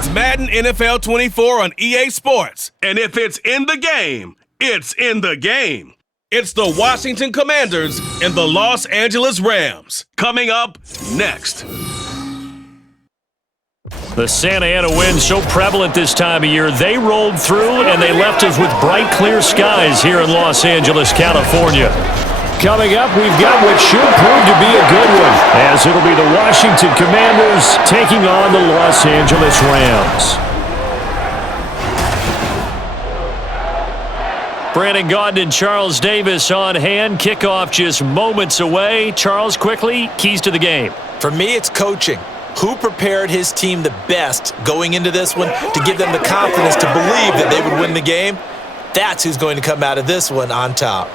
It's Madden NFL 24 on EA Sports. And if it's in the game, it's in the game. It's the Washington Commanders and the Los Angeles Rams. Coming up next. The Santa Ana wind so prevalent this time of year, they rolled through and they left us with bright, clear skies here in Los Angeles, California. Coming up, we've got what should prove to be a good one, as it'll be the Washington Commanders taking on the Los Angeles Rams. Brandon Gaudin and Charles Davis on hand. Kickoff just moments away. Charles, quickly, keys to the game. For me, it's coaching. Who prepared his team the best going into this one to give them the confidence to believe that they would win the game? That's who's going to come out of this one on top.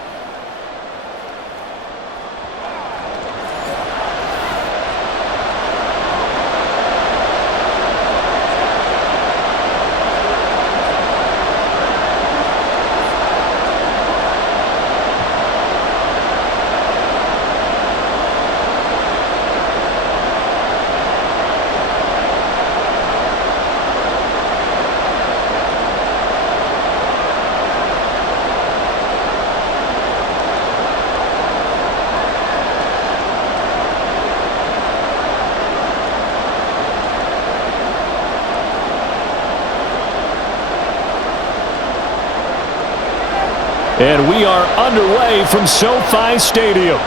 And we are underway from SoFi Stadium.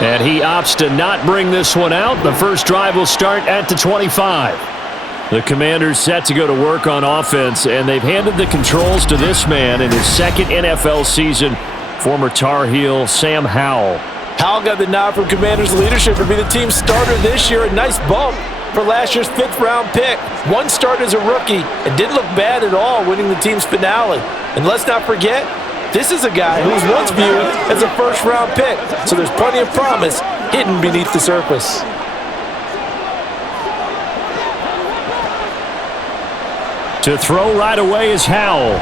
And he opts to not bring this one out. The first drive will start at the 25. The Commanders set to go to work on offense, and they've handed the controls to this man in his second NFL season, former Tar Heel Sam Howell. Howell got the nod from Commanders leadership to be the team starter this year. A nice bump for last year's 5th-round pick. One start as a rookie and didn't look bad at all, winning the team's finale. And let's not forget, this is a guy who was once viewed as a 1st-round pick, so there's plenty of promise hidden beneath the surface. To throw right away is Howell.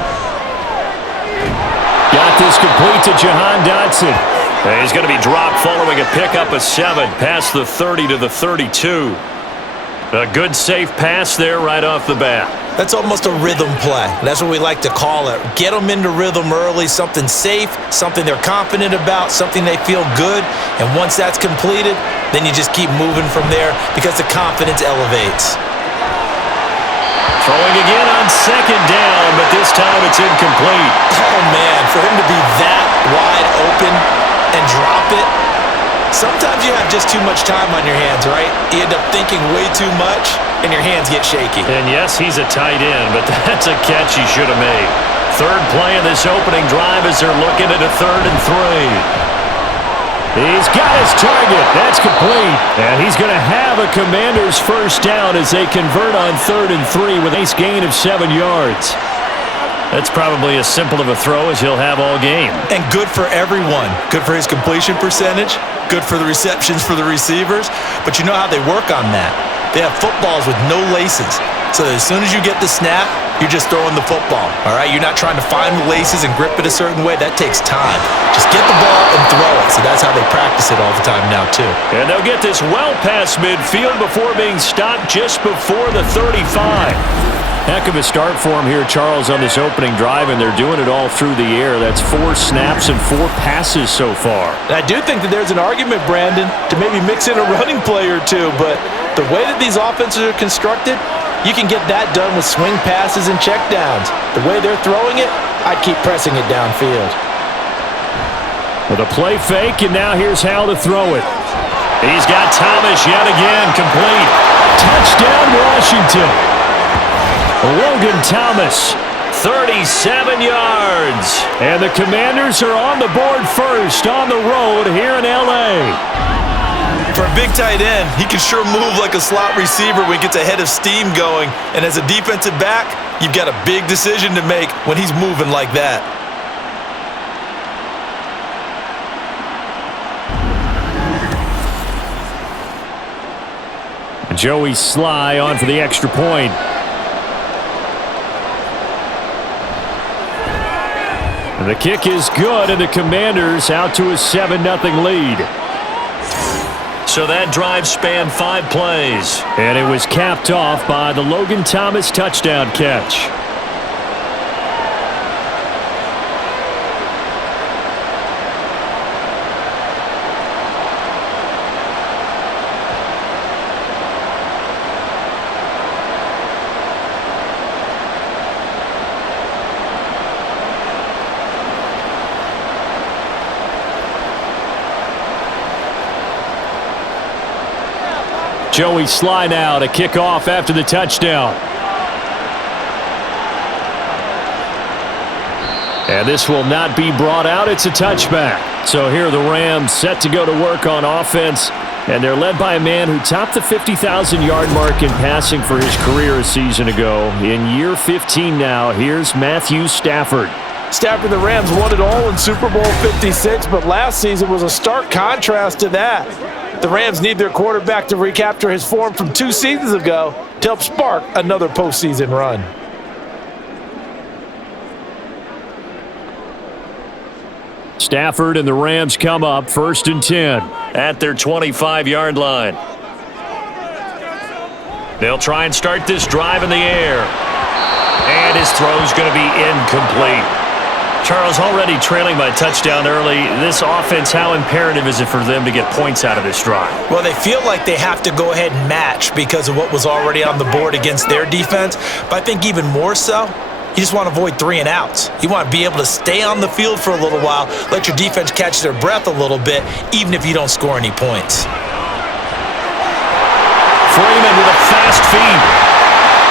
Got this complete to Jahan Dotson. And he's going to be dropped following a pickup of 7 past the 30 to the 32. A good, safe pass there right off the bat. That's almost a rhythm play. That's what we like to call it. Get them into rhythm early, something safe, something they're confident about, something they feel good. And once that's completed, then you just keep moving from there because the confidence elevates. Throwing again on 2nd down, but this time it's incomplete. Oh, man, for him to be that wide open and drop it, sometimes you have just too much time on your hands, right? You end up thinking way too much, and your hands get shaky. And yes, he's a tight end, but that's a catch he should have made. Third play of this opening drive as they're looking at a 3rd and 3. He's got his target. That's complete. And he's going to have a Commanders first down as they convert on 3rd and 3 with a nice gain of 7 yards. That's probably as simple of a throw as he'll have all game. And good for everyone. Good for his completion percentage. Good for the receptions for the receivers. But you know how they work on that. They have footballs with no laces. So that as soon as you get the snap, you're just throwing the football. All right? You're not trying to find the laces and grip it a certain way. That takes time. Just get the ball and throw it. So that's how they practice it all the time now, too. And they'll get this well past midfield before being stopped just before the 35. Heck of a start for him here, Charles, on this opening drive, and they're doing it all through the air. That's 4 snaps and 4 passes so far. And I do think that there's an argument, Brandon, to maybe mix in a running play or two, but the way that these offenses are constructed, you can get that done with swing passes and checkdowns. The way they're throwing it, I'd keep pressing it downfield. With a play fake, and now here's Howell to throw it. He's got Thomas yet again, complete. Touchdown, Washington. Logan Thomas, 37 yards. And the Commanders are on the board first on the road here in L.A. For a big tight end, he can sure move like a slot receiver when he gets a head of steam going. And as a defensive back, you've got a big decision to make when he's moving like that. Joey Sly on for the extra point. And the kick is good, and the Commanders out to a 7-0 lead. So that drive spanned 5 plays. And it was capped off by the Logan Thomas touchdown catch. Joey Sly now to kick off after the touchdown. And this will not be brought out. It's a touchback. So here are the Rams set to go to work on offense. And they're led by a man who topped the 50,000-yard mark in passing for his career a season ago. In year 15 now, here's Matthew Stafford. Stafford, the Rams won it all in Super Bowl 56, but last season was a stark contrast to that. The Rams need their quarterback to recapture his form from 2 seasons ago to help spark another postseason run. Stafford and the Rams come up 1st and 10 at their 25-yard line. They'll try and start this drive in the air. And his throw's going to be incomplete. Charles, already trailing by a touchdown early. This offense, how imperative is it for them to get points out of this drive? Well, they feel like they have to go ahead and match because of what was already on the board against their defense. But I think even more so, you just want to avoid 3 and outs. You want to be able to stay on the field for a little while, let your defense catch their breath a little bit, even if you don't score any points. Freeman with a fast feed.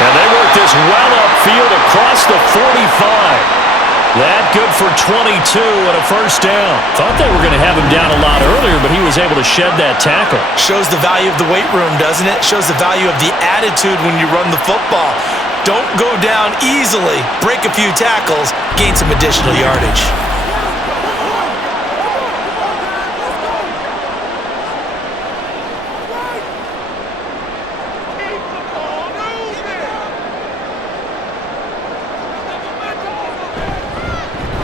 And they work this well upfield across the 45. That good for 22 and a first down. Thought they were going to have him down a lot earlier, but he was able to shed that tackle. Shows the value of the weight room, doesn't it? Shows the value of the attitude when you run the football. Don't go down easily. Break a few tackles, gain some additional yardage.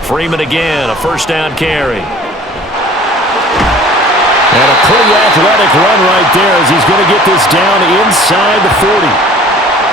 Freeman again, a first down carry. And a pretty athletic run right there as he's going to get this down inside the 40.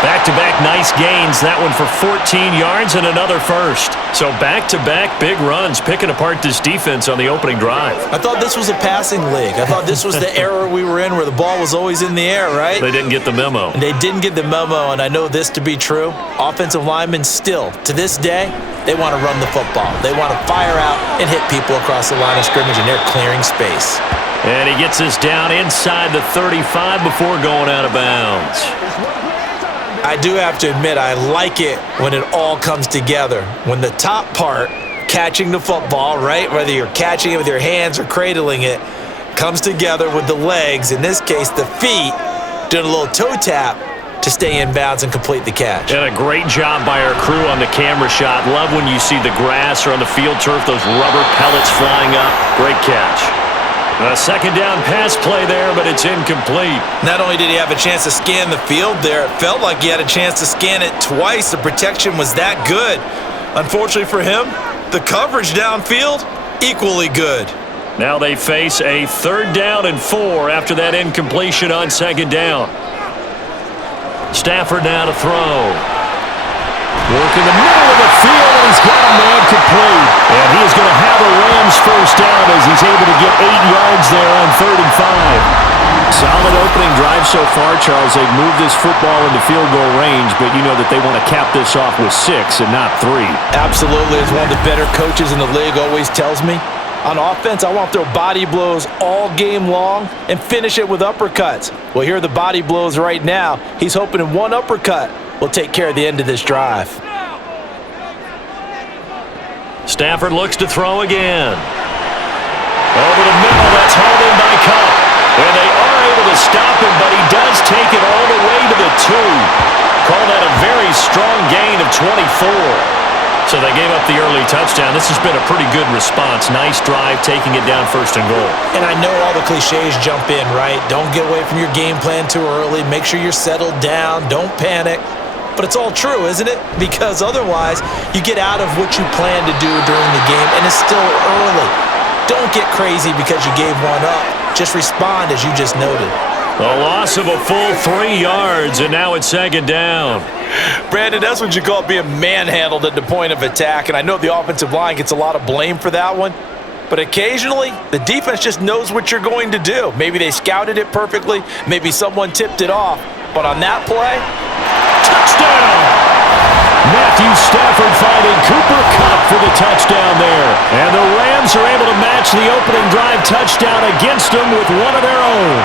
Back-to-back nice gains. That one for 14 yards and another first. So back-to-back big runs, picking apart this defense on the opening drive. I thought this was a passing league. I thought this was the era we were in where the ball was always in the air, right? They didn't get the memo. They didn't get the memo, and I know this to be true. Offensive linemen still, to this day, they want to run the football. They want to fire out and hit people across the line of scrimmage, and they're clearing space. And he gets us down inside the 35 before going out of bounds. I do have to admit, I like it when it all comes together. When the top part, catching the football, right, whether you're catching it with your hands or cradling it, comes together with the legs, in this case the feet, doing a little toe tap to stay in bounds and complete the catch. And a great job by our crew on the camera shot. Love when you see the grass or on the field turf, those rubber pellets flying up. Great catch. A second down pass play there, but it's incomplete. Not only did he have a chance to scan the field there, it felt like he had a chance to scan it twice. The protection was that good. Unfortunately for him, the coverage downfield, equally good. Now they face a 3rd down and 4 after that incompletion on 2nd down. Stafford now to throw. Work in the middle of the field, and he's got a man complete. And he is going to have a Rams first down as he's able to get 8 yards there on 3rd and 5. Solid opening drive so far, Charles. They've moved this football into field goal range, but you know that they want to cap this off with 6 and not 3. Absolutely. As one of the better coaches in the league always tells me, on offense, I want to throw body blows all game long and finish it with uppercuts. Well, here are the body blows right now. He's hoping in one uppercut will take care of the end of this drive. Stafford looks to throw again. Over the middle, that's hauled in by Cup. And they are able to stop him, but he does take it all the way to the 2. Call that a very strong gain of 24. So they gave up the early touchdown. This has been a pretty good response. Nice drive, taking it down 1st and goal. And I know all the cliches jump in, right? Don't get away from your game plan too early. Make sure you're settled down. Don't panic. But it's all true, isn't it? Because otherwise, you get out of what you plan to do during the game, and it's still early. Don't get crazy because you gave one up. Just respond as you just noted. A loss of a full 3 yards, and now it's second down. Brandon, that's what you call being manhandled at the point of attack, and I know the offensive line gets a lot of blame for that one, but occasionally the defense just knows what you're going to do. Maybe they scouted it perfectly, maybe someone tipped it off, but on that play, touchdown! Matthew Stafford finding Cooper Kupp for the touchdown there. And the Rams are able to match the opening drive touchdown against them with one of their own.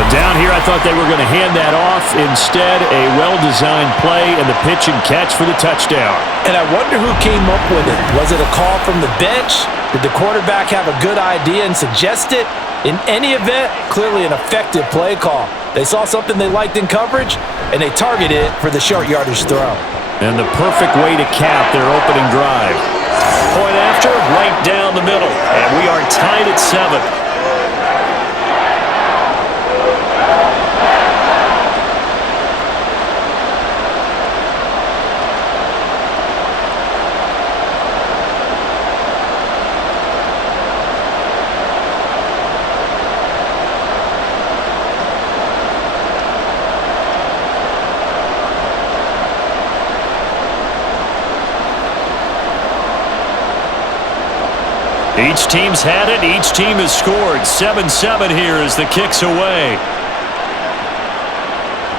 But down here, I thought they were going to hand that off. Instead, a well-designed play and the pitch and catch for the touchdown. And I wonder who came up with it. Was it a call from the bench? Did the quarterback have a good idea and suggest it? In any event, clearly an effective play call. They saw something they liked in coverage, and they targeted it for the short yardage throw. And the perfect way to cap their opening drive. Point after, right down the middle. And we are tied at 7. Each team's had it. Each team has scored. 7-7 here as the kick's away.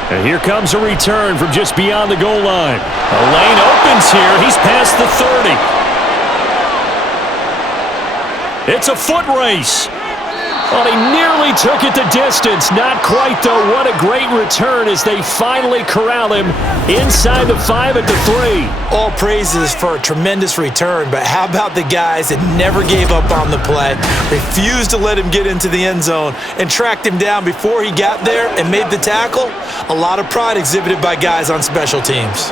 And here comes a return from just beyond the goal line. A lane opens here. He's past the 30. It's a foot race. Well, he nearly took it the distance. Not quite, though. What a great return as they finally corral him inside the 5 at the 3. All praises for a tremendous return, but how about the guys that never gave up on the play, refused to let him get into the end zone, and tracked him down before he got there and made the tackle? A lot of pride exhibited by guys on special teams.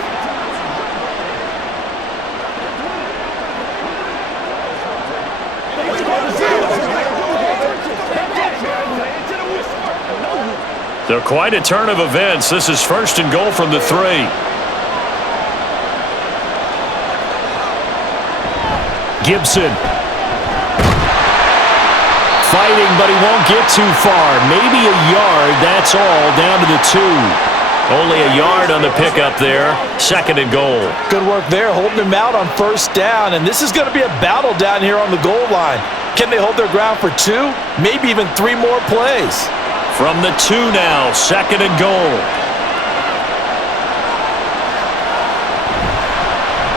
They're quite a turn of events. This is first and goal from the 3. Gibson. Fighting, but he won't get too far. Maybe a yard, that's all, down to the 2. Only a yard on the pickup there. Second and goal. Good work there, holding him out on first down, and this is going to be a battle down here on the goal line. Can they hold their ground for 2? Maybe even 3 more plays. From the 2 now, second and goal.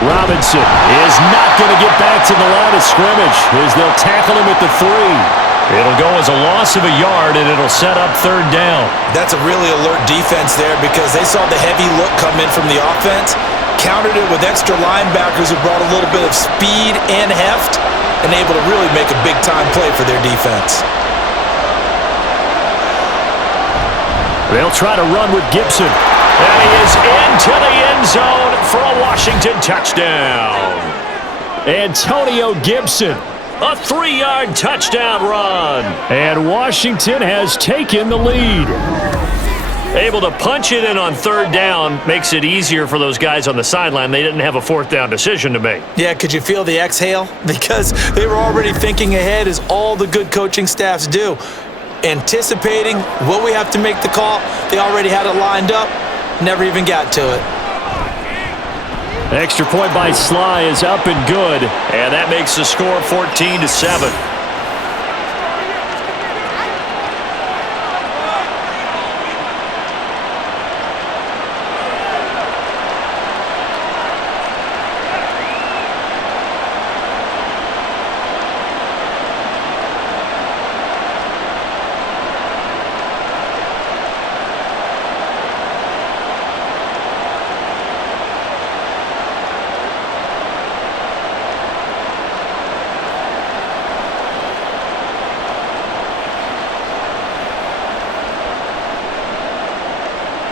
Robinson is not going to get back to the line of scrimmage as they'll tackle him at the 3. It'll go as a loss of a yard, and it'll set up third down. That's a really alert defense there because they saw the heavy look come in from the offense, countered it with extra linebackers who brought a little bit of speed and heft, and able to really make a big-time play for their defense. They'll try to run with Gibson. And he is into the end zone for a Washington touchdown. Antonio Gibson, a 3-yard touchdown run. And Washington has taken the lead. Able to punch it in on third down makes it easier for those guys on the sideline. They didn't have a fourth down decision to make. Yeah, could you feel the exhale? Because they were already thinking ahead, as all the good coaching staffs do. Anticipating what we have to make the call. They already had it lined up, never even got to it. Extra point by Sly is up and good, and that makes the score 14-7.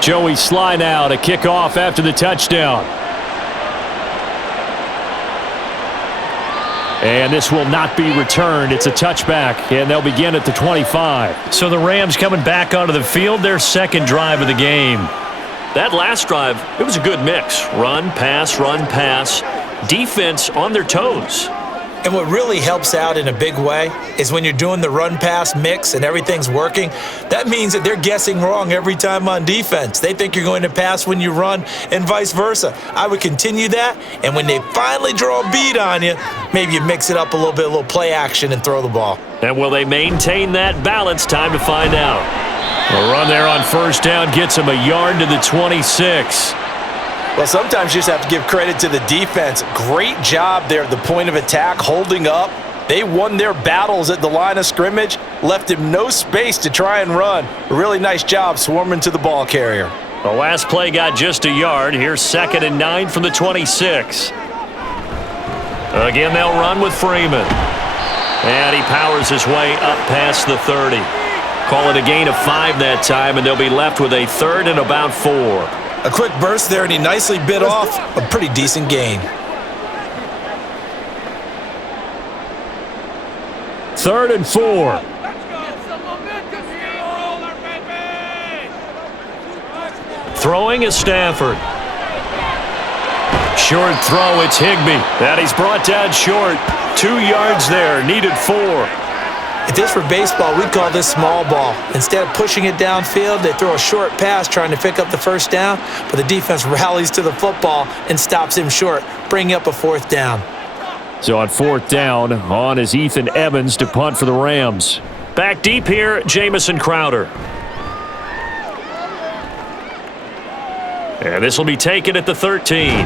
Joey Sly now to kick off after the touchdown. And this will not be returned. It's a touchback, and they'll begin at the 25. So the Rams coming back onto the field, their second drive of the game. That last drive, it was a good mix. Run, pass, defense on their toes. And what really helps out in a big way is when you're doing the run-pass mix and everything's working, that means that they're guessing wrong every time on defense. They think you're going to pass when you run and vice versa. I would continue that, and when they finally draw a beat on you, maybe you mix it up a little play action and throw the ball. And will they maintain that balance? Time to find out. A run there on first down gets him a yard to the 26. Well, sometimes you just have to give credit to the defense. Great job there at the point of attack, holding up. They won their battles at the line of scrimmage, left him no space to try and run. A really nice job swarming to the ball carrier. The last play got just a yard. Here's 2nd and 9 from the 26. Again, they'll run with Freeman. And he powers his way up past the 30. Call it a gain of 5 that time, and they'll be left with a 3rd and about 4. A quick burst there, and he nicely bit off a pretty decent gain. 3rd and 4. Throwing is Stafford. Short throw, it's Higbee. That he's brought down short. 2 yards there, needed 4. If this were baseball, we'd call this small ball. Instead of pushing it downfield, they throw a short pass trying to pick up the first down, but the defense rallies to the football and stops him short, bringing up a 4th down. So on 4th down, on is Ethan Evans to punt for the Rams. Back deep here, Jamison Crowder. And this will be taken at the 13.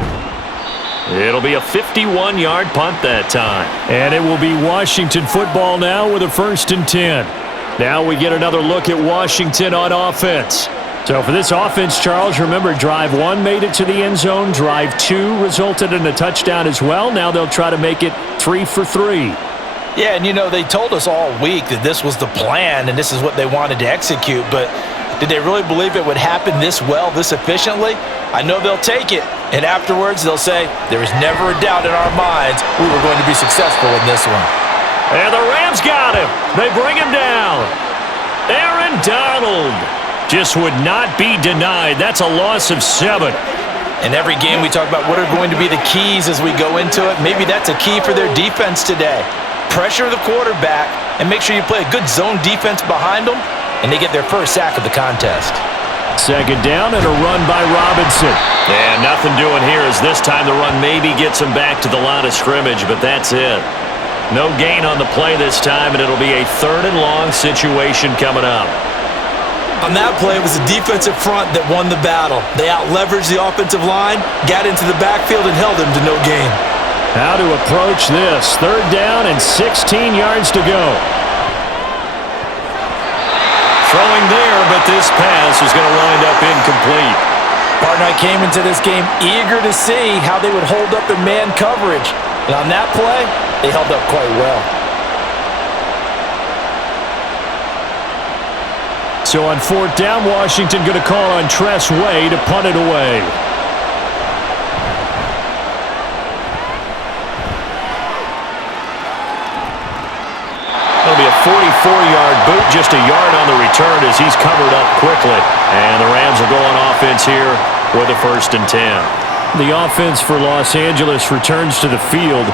It'll be a 51-yard punt that time. And it will be Washington football now with a 1st and 10. Now we get another look at Washington on offense. So for this offense, Charles, remember, drive 1 made it to the end zone. Drive 2 resulted in a touchdown as well. Now they'll try to make it 3 for 3. Yeah, and they told us all week that this was the plan and this is what they wanted to execute, but did they really believe it would happen this well, this efficiently? I know they'll take it, and afterwards they'll say, there was never a doubt in our minds we were going to be successful in this one. And the Rams got him. They bring him down. Aaron Donald just would not be denied. That's a loss of 7. In every game we talk about what are going to be the keys as we go into it. Maybe that's a key for their defense today. Pressure the quarterback and make sure you play a good zone defense behind them, and they get their first sack of the contest. 2nd down and a run by Robinson. And nothing doing here as this time the run maybe gets him back to the line of scrimmage, but that's it. No gain on the play this time, and it'll be a 3rd and long situation coming up. On that play, it was the defensive front that won the battle. They out-leveraged the offensive line, got into the backfield, and held him to no gain. How to approach this. 3rd down and 16 yards to go. Throwing there, but this pass is going to wind up incomplete. Partner, I came into this game eager to see how they would hold up in man coverage. And on that play, they held up quite well. So on 4th down, Washington going to call on Tress Way to punt it away. It'll be a 44-yard boot, just a yard on the return as he's covered up quickly. And the Rams will go on offense here with a 1st and 10. The offense for Los Angeles returns to the field.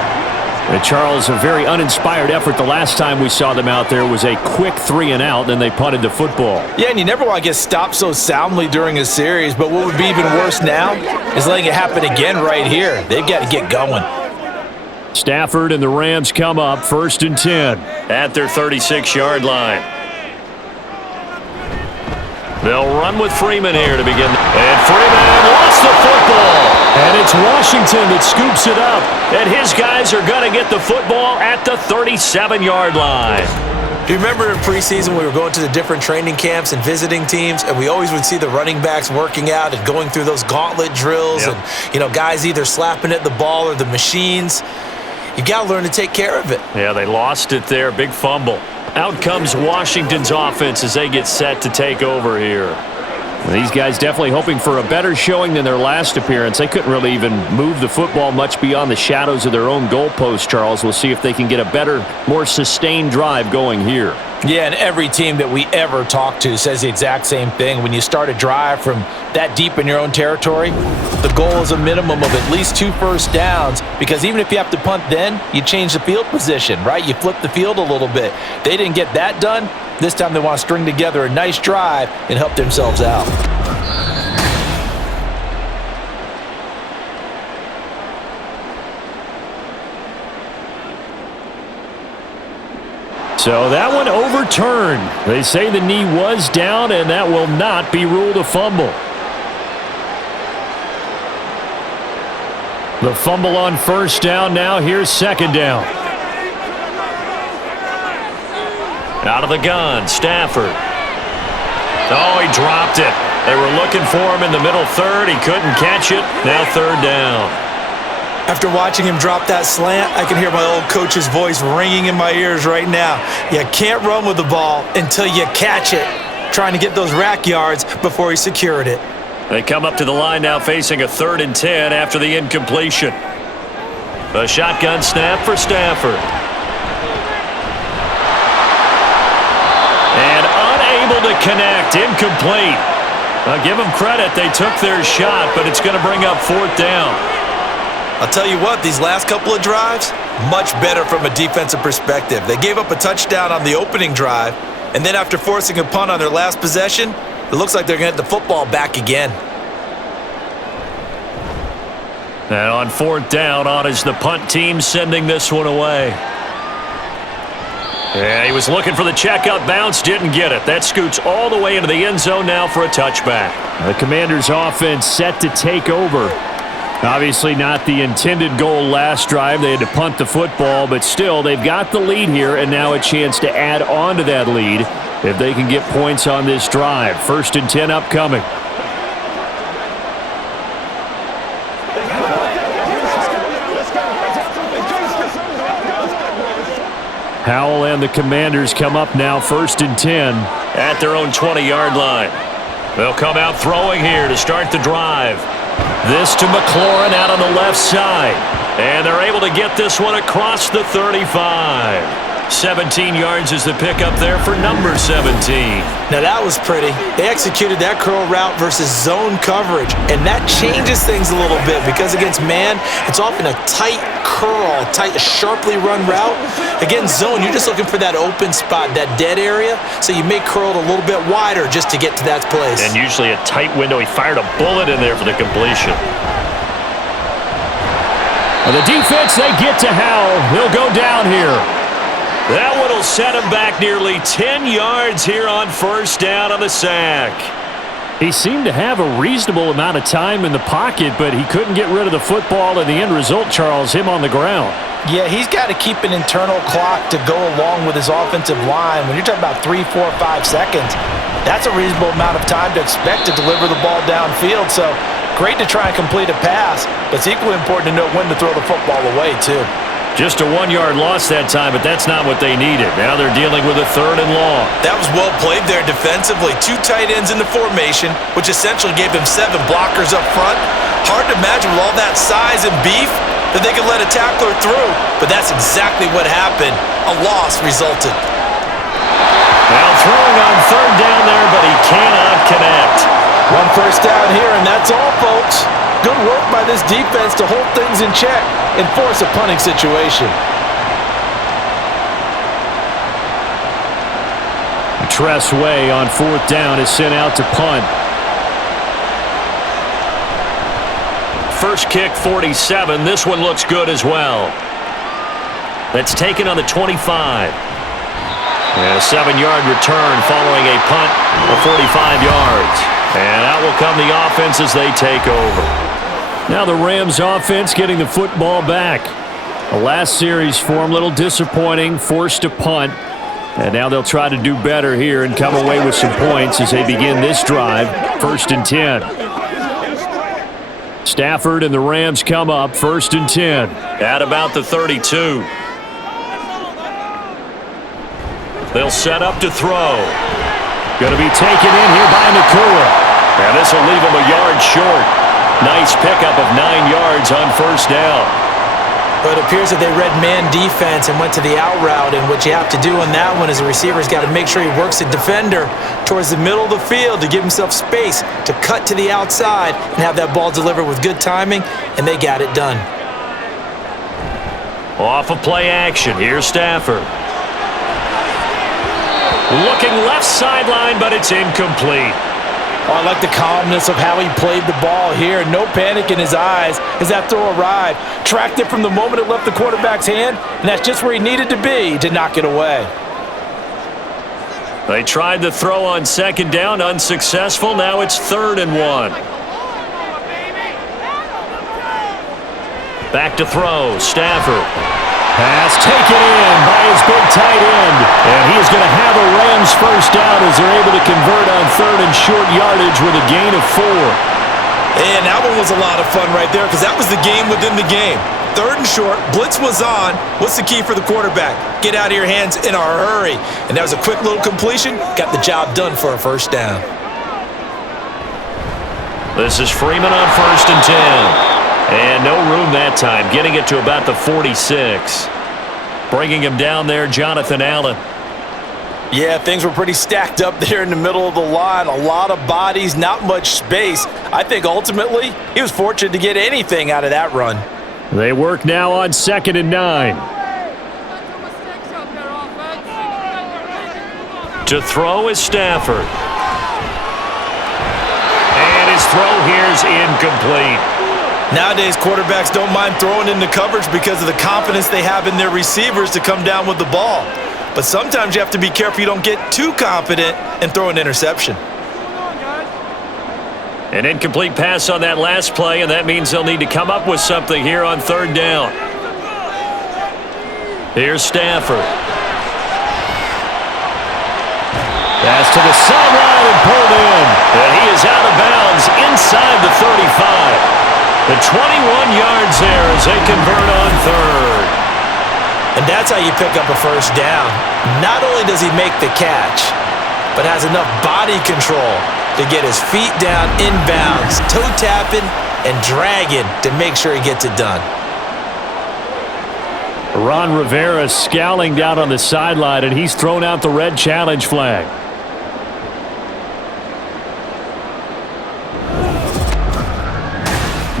Charles, a very uninspired effort. The last time we saw them out there was a quick 3 and out, then they punted the football. Yeah, and you never want to get stopped so soundly during a series, but what would be even worse now is letting it happen again right here. They've got to get going. Stafford and the Rams come up 1st and 10 at their 36-yard line. They'll run with Freeman here to begin. And Freeman lost the football. And it's Washington that scoops it up. And his guys are going to get the football at the 37-yard line. Do you remember in preseason we were going to the different training camps and visiting teams, and we always would see the running backs working out and going through those gauntlet drills, Yep. and guys either slapping at the ball or the machines. You got to learn to take care of it. Yeah, they lost it there. Big fumble. Out comes Washington's offense as they get set to take over here. These guys definitely hoping for a better showing than their last appearance. They couldn't really even move the football much beyond the shadows of their own goalpost, Charles. We'll see if they can get a better, more sustained drive going here. Yeah, and every team that we ever talk to says the exact same thing. When you start a drive from that deep in your own territory, the goal is a minimum of at least 2 first downs, because even if you have to punt then, you change the field position, right? You flip the field a little bit. They didn't get that done. This time they want to string together a nice drive and help themselves out. So that one overturned. They say the knee was down, and that will not be ruled a fumble. The fumble on first down now. Here's second down. Out of the gun, Stafford. Oh, he dropped it. They were looking for him in the middle third. He couldn't catch it. Now third down. After watching him drop that slant, I can hear my old coach's voice ringing in my ears right now. You can't run with the ball until you catch it. Trying to get those rack yards before he secured it. They come up to the line now facing a 3rd and 10 after the incompletion. A shotgun snap for Stafford. And unable to connect. Incomplete. I'll give them credit. They took their shot, but it's going to bring up 4th down. I'll tell you what, these last couple of drives, much better from a defensive perspective. They gave up a touchdown on the opening drive, and then after forcing a punt on their last possession, it looks like they're going to get the football back again. And on 4th down, on is the punt team sending this one away. Yeah, he was looking for the checkout bounce, didn't get it. That scoots all the way into the end zone now for a touchback. The Commanders' offense set to take over. Obviously not the intended goal last drive. They had to punt the football, but still, they've got the lead here, and now a chance to add on to that lead if they can get points on this drive. 1st and 10 upcoming. Howell and the Commanders come up now 1st and 10 at their own 20-yard line. They'll come out throwing here to start the drive. This to McLaurin out on the left side. And they're able to get this one across the 35. 17 yards is the pickup there for number 17. Now that was pretty. They executed that curl route versus zone coverage, and that changes things a little bit because against man, it's often a tight curl, sharply run route. Against zone, you're just looking for that open spot, that dead area, so you may curl it a little bit wider just to get to that place. And usually a tight window. He fired a bullet in there for the completion. Well, the defense, they get to Howell. He'll go down here. That one will set him back nearly 10 yards here on 1st down on the sack. He seemed to have a reasonable amount of time in the pocket, but he couldn't get rid of the football, and the end result, Charles, him on the ground. Yeah, he's got to keep an internal clock to go along with his offensive line. When you're talking about 3, 4, 5 seconds, that's a reasonable amount of time to expect to deliver the ball downfield. So great to try and complete a pass, but it's equally important to know when to throw the football away, too. Just a 1-yard loss that time, but that's not what they needed. Now they're dealing with a 3rd and long. That was well played there defensively. 2 tight ends in the formation, which essentially gave them 7 blockers up front. Hard to imagine with all that size and beef that they could let a tackler through, but that's exactly what happened. A loss resulted. Now throwing on 3rd down there, but he cannot connect. 1 first down here, and that's all, folks. Good work by this defense to hold things in check and force a punting situation. Tress Way on 4th down is sent out to punt. First kick, 47. This one looks good as well. That's taken on the 25. And a 7-yard return following a punt of 45 yards. And out will come the offense as they take over. Now the Rams offense getting the football back. The last series for them, a little disappointing, forced to punt. And now they'll try to do better here and come away with some points as they begin this drive, 1st and 10. Stafford and the Rams come up, 1st and 10. At about the 32. They'll set up to throw. Going to be taken in here by Nakua. And this will leave him a yard short. Nice pickup of 9 yards on 1st down. But it appears that they read man defense and went to the out route, and what you have to do on that one is the receiver's got to make sure he works the defender towards the middle of the field to give himself space to cut to the outside and have that ball delivered with good timing, and they got it done. Off of play action, here's Stafford. Looking left sideline, but it's incomplete. Oh, I like the calmness of how he played the ball here. No panic in his eyes as that throw arrived. Tracked it from the moment it left the quarterback's hand, and that's just where he needed to be to knock it away. They tried the throw on second down, unsuccessful. Now it's 3rd and 1. Back to throw, Stafford. Pass taken in by his big tight end. And he is going to have a Rams first down as they're able to convert on 3rd and short yardage with a gain of 4. And that one was a lot of fun right there because that was the game within the game. 3rd and short, blitz was on. What's the key for the quarterback? Get out of your hands in a hurry. And that was a quick little completion. Got the job done for a first down. This is Freeman on 1st and 10. And no room that time, getting it to about the 46. Bringing him down there, Jonathan Allen. Yeah, things were pretty stacked up there in the middle of the line. A lot of bodies, not much space. I think ultimately he was fortunate to get anything out of that run. They work now on 2nd and 9. To throw is Stafford. And his throw here is incomplete. Nowadays, quarterbacks don't mind throwing into coverage because of the confidence they have in their receivers to come down with the ball. But sometimes you have to be careful you don't get too confident and throw an interception. An incomplete pass on that last play, and that means they'll need to come up with something here on 3rd down. Here's Stafford. Pass to the sideline and pulled in. And he is out of bounds inside the 35. The 21 yards there as they convert on 3rd. And that's how you pick up a first down. Not only does he make the catch, but has enough body control to get his feet down inbounds, toe tapping and dragging to make sure he gets it done. Ron Rivera scowling down on the sideline, and he's thrown out the red challenge flag.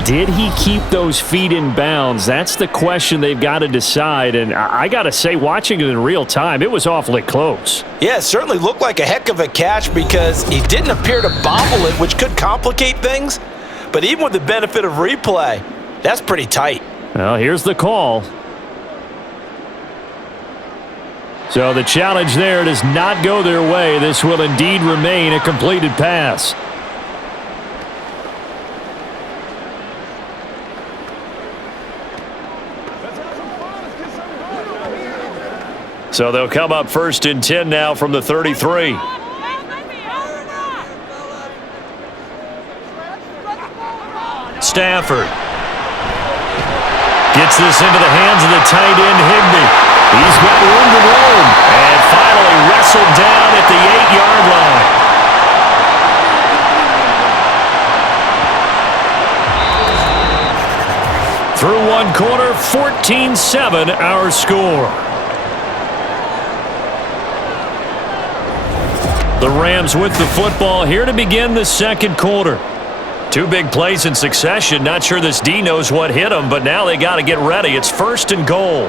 Did he keep those feet in bounds? That's the question they've got to decide. And I got to say, watching it in real time, it was awfully close. Yeah, it certainly looked like a heck of a catch because he didn't appear to bobble it, which could complicate things. But even with the benefit of replay, that's pretty tight. Well, here's the call. So the challenge there does not go their way. This will indeed remain a completed pass. So they'll come up 1st and 10 now from the 33. Stafford gets this into the hands of the tight end, Higbee. He's got room to roam. And finally wrestled down at the 8-yard line. Through one quarter, 14-7 our score. The Rams with the football here to begin the 2nd quarter. 2 big plays in succession. Not sure this D knows what hit him, but now they got to get ready. It's 1st and goal.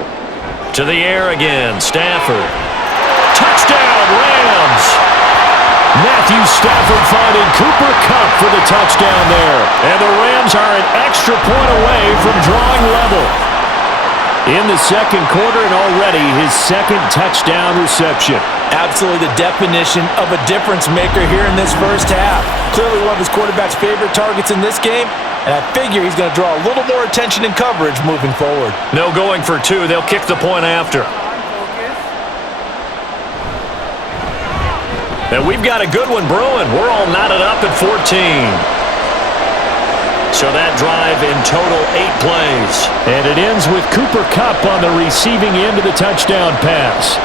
To the air again, Stafford. Touchdown, Rams! Matthew Stafford finding Cooper Kupp for the touchdown there. And the Rams are an extra point away from drawing level. In the 2nd quarter, and already his 2nd touchdown reception. Absolutely the definition of a difference maker here in this first half. Clearly one of his quarterback's favorite targets in this game, and I figure he's going to draw a little more attention and coverage moving forward. No going for 2. They'll kick the point after. And we've got a good one brewing. We're all knotted up at 14. So that drive in total 8 plays. And it ends with Cooper Kupp on the receiving end of the touchdown pass.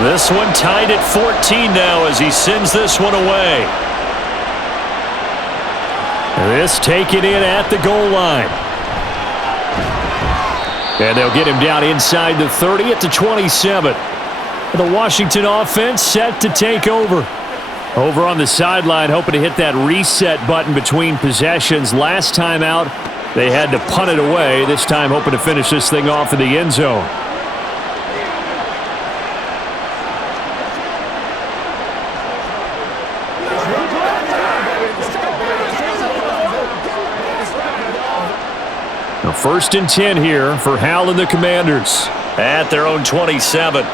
This one tied at 14 now as he sends this one away. This taken in at the goal line. And they'll get him down inside the 30 at the 27. The Washington offense set to take over. Over on the sideline, hoping to hit that reset button between possessions. Last time out, they had to punt it away. This time, hoping to finish this thing off in the end zone. Now, 1st and 10 here for Hal and the Commanders at their own 27.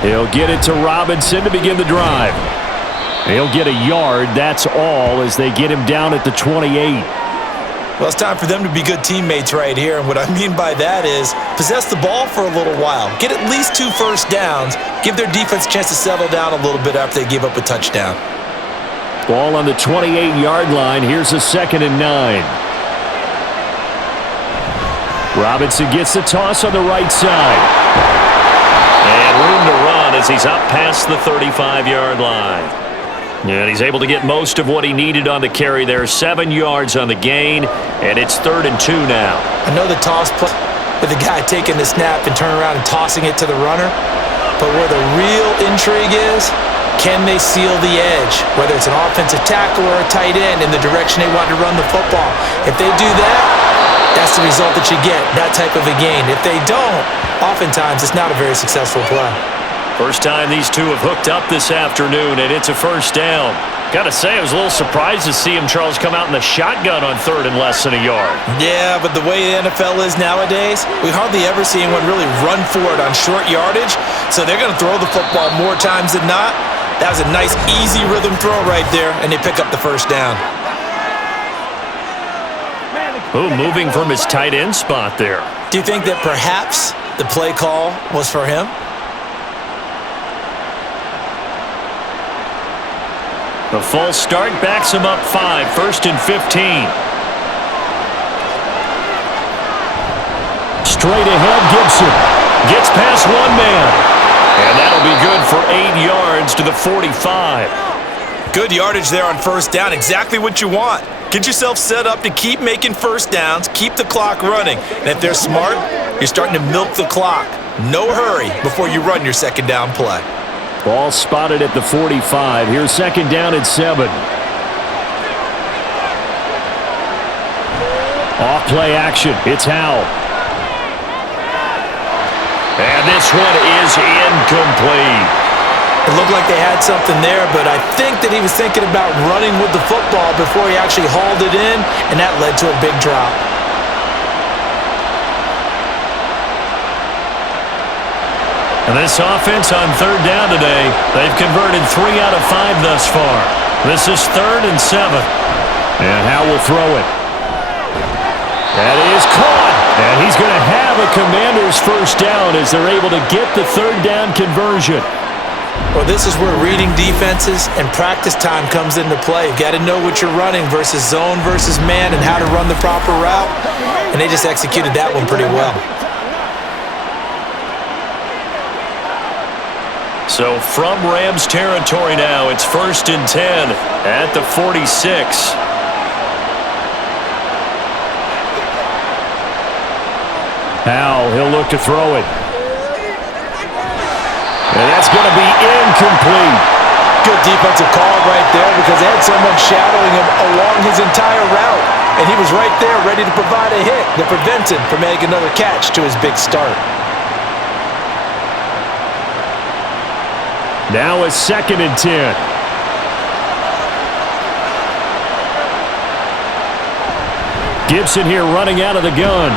He'll get it to Robinson to begin the drive. He'll get a yard, that's all, as they get him down at the 28. Well, it's time for them to be good teammates right here, and what I mean by that is possess the ball for a little while. Get at least 2 first downs. Give their defense a chance to settle down a little bit after they give up a touchdown. Ball on the 28-yard line. Here's a 2nd and 9. Robinson gets the toss on the right side. And room to run as he's up past the 35-yard line. And he's able to get most of what he needed on the carry there. 7 yards on the gain, and it's 3rd and 2 now. I know the toss play with the guy taking the snap and turning around and tossing it to the runner, but where the real intrigue is, can they seal the edge, whether it's an offensive tackle or a tight end, in the direction they want to run the football? If they do that, that's the result that you get, that type of a gain. If they don't, oftentimes it's not a very successful play. First time these two have hooked up this afternoon, and it's a 1st down. Got to say, I was a little surprised to see him, Charles, come out in the shotgun on 3rd and less than a yard. Yeah, but the way the NFL is nowadays, we hardly ever see anyone really run for it on short yardage, so they're going to throw the football more times than not. That was a nice, easy rhythm throw right there, and they pick up the 1st down. Oh, moving from his tight end spot there. Do you think that perhaps the play call was for him? The false start backs him up 5, 1st and 15. Straight ahead, Gibson gets past one man. And that'll be good for 8 yards to the 45. Good yardage there on 1st down. Exactly what you want. Get yourself set up to keep making 1st downs, keep the clock running. And if they're smart, you're starting to milk the clock. No hurry before you run your 2nd down play. Ball spotted at the 45. Here's 2nd down and 7. Off play action. It's Howell. And this one is incomplete. It looked like they had something there, but I think that he was thinking about running with the football before he actually hauled it in, and that led to a big drop. And this offense on 3rd down today, they've converted 3 out of 5 thus far. This is 3rd and 7. And Howell will throw it. That is caught. And he's going to have a Commander's 1st down as they're able to get the 3rd down conversion. Well, this is where reading defenses and practice time comes into play. You've got to know what you're running versus zone versus man and how to run the proper route. And they just executed that one pretty well. So from Rams territory now, it's 1st and 10 at the 46. Howell, he'll look to throw it. And that's going to be incomplete. Good defensive call right there because they had someone shadowing him along his entire route. And he was right there ready to provide a hit that prevents him from making another catch to his big start. Now a 2nd and 10. Gibson here running out of the gun.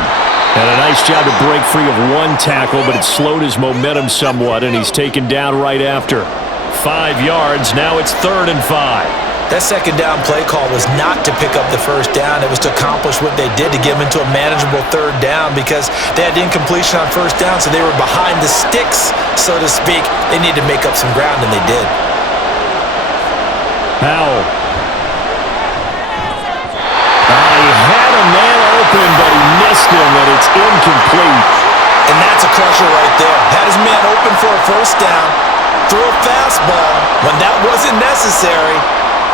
And a nice job to break free of one tackle, but it slowed his momentum somewhat, and he's taken down right after. 5 yards, now it's 3rd and 5. That 2nd down play call was not to pick up the 1st down. It was to accomplish what they did, to get them into a manageable 3rd down because they had incompletion on 1st down, so they were behind the sticks, so to speak. They needed to make up some ground, and they did. Howell. He had a man open, but he missed him, and it's incomplete. And that's a crusher right right there. Had his man open for a first down. Throw a fastball when that wasn't necessary.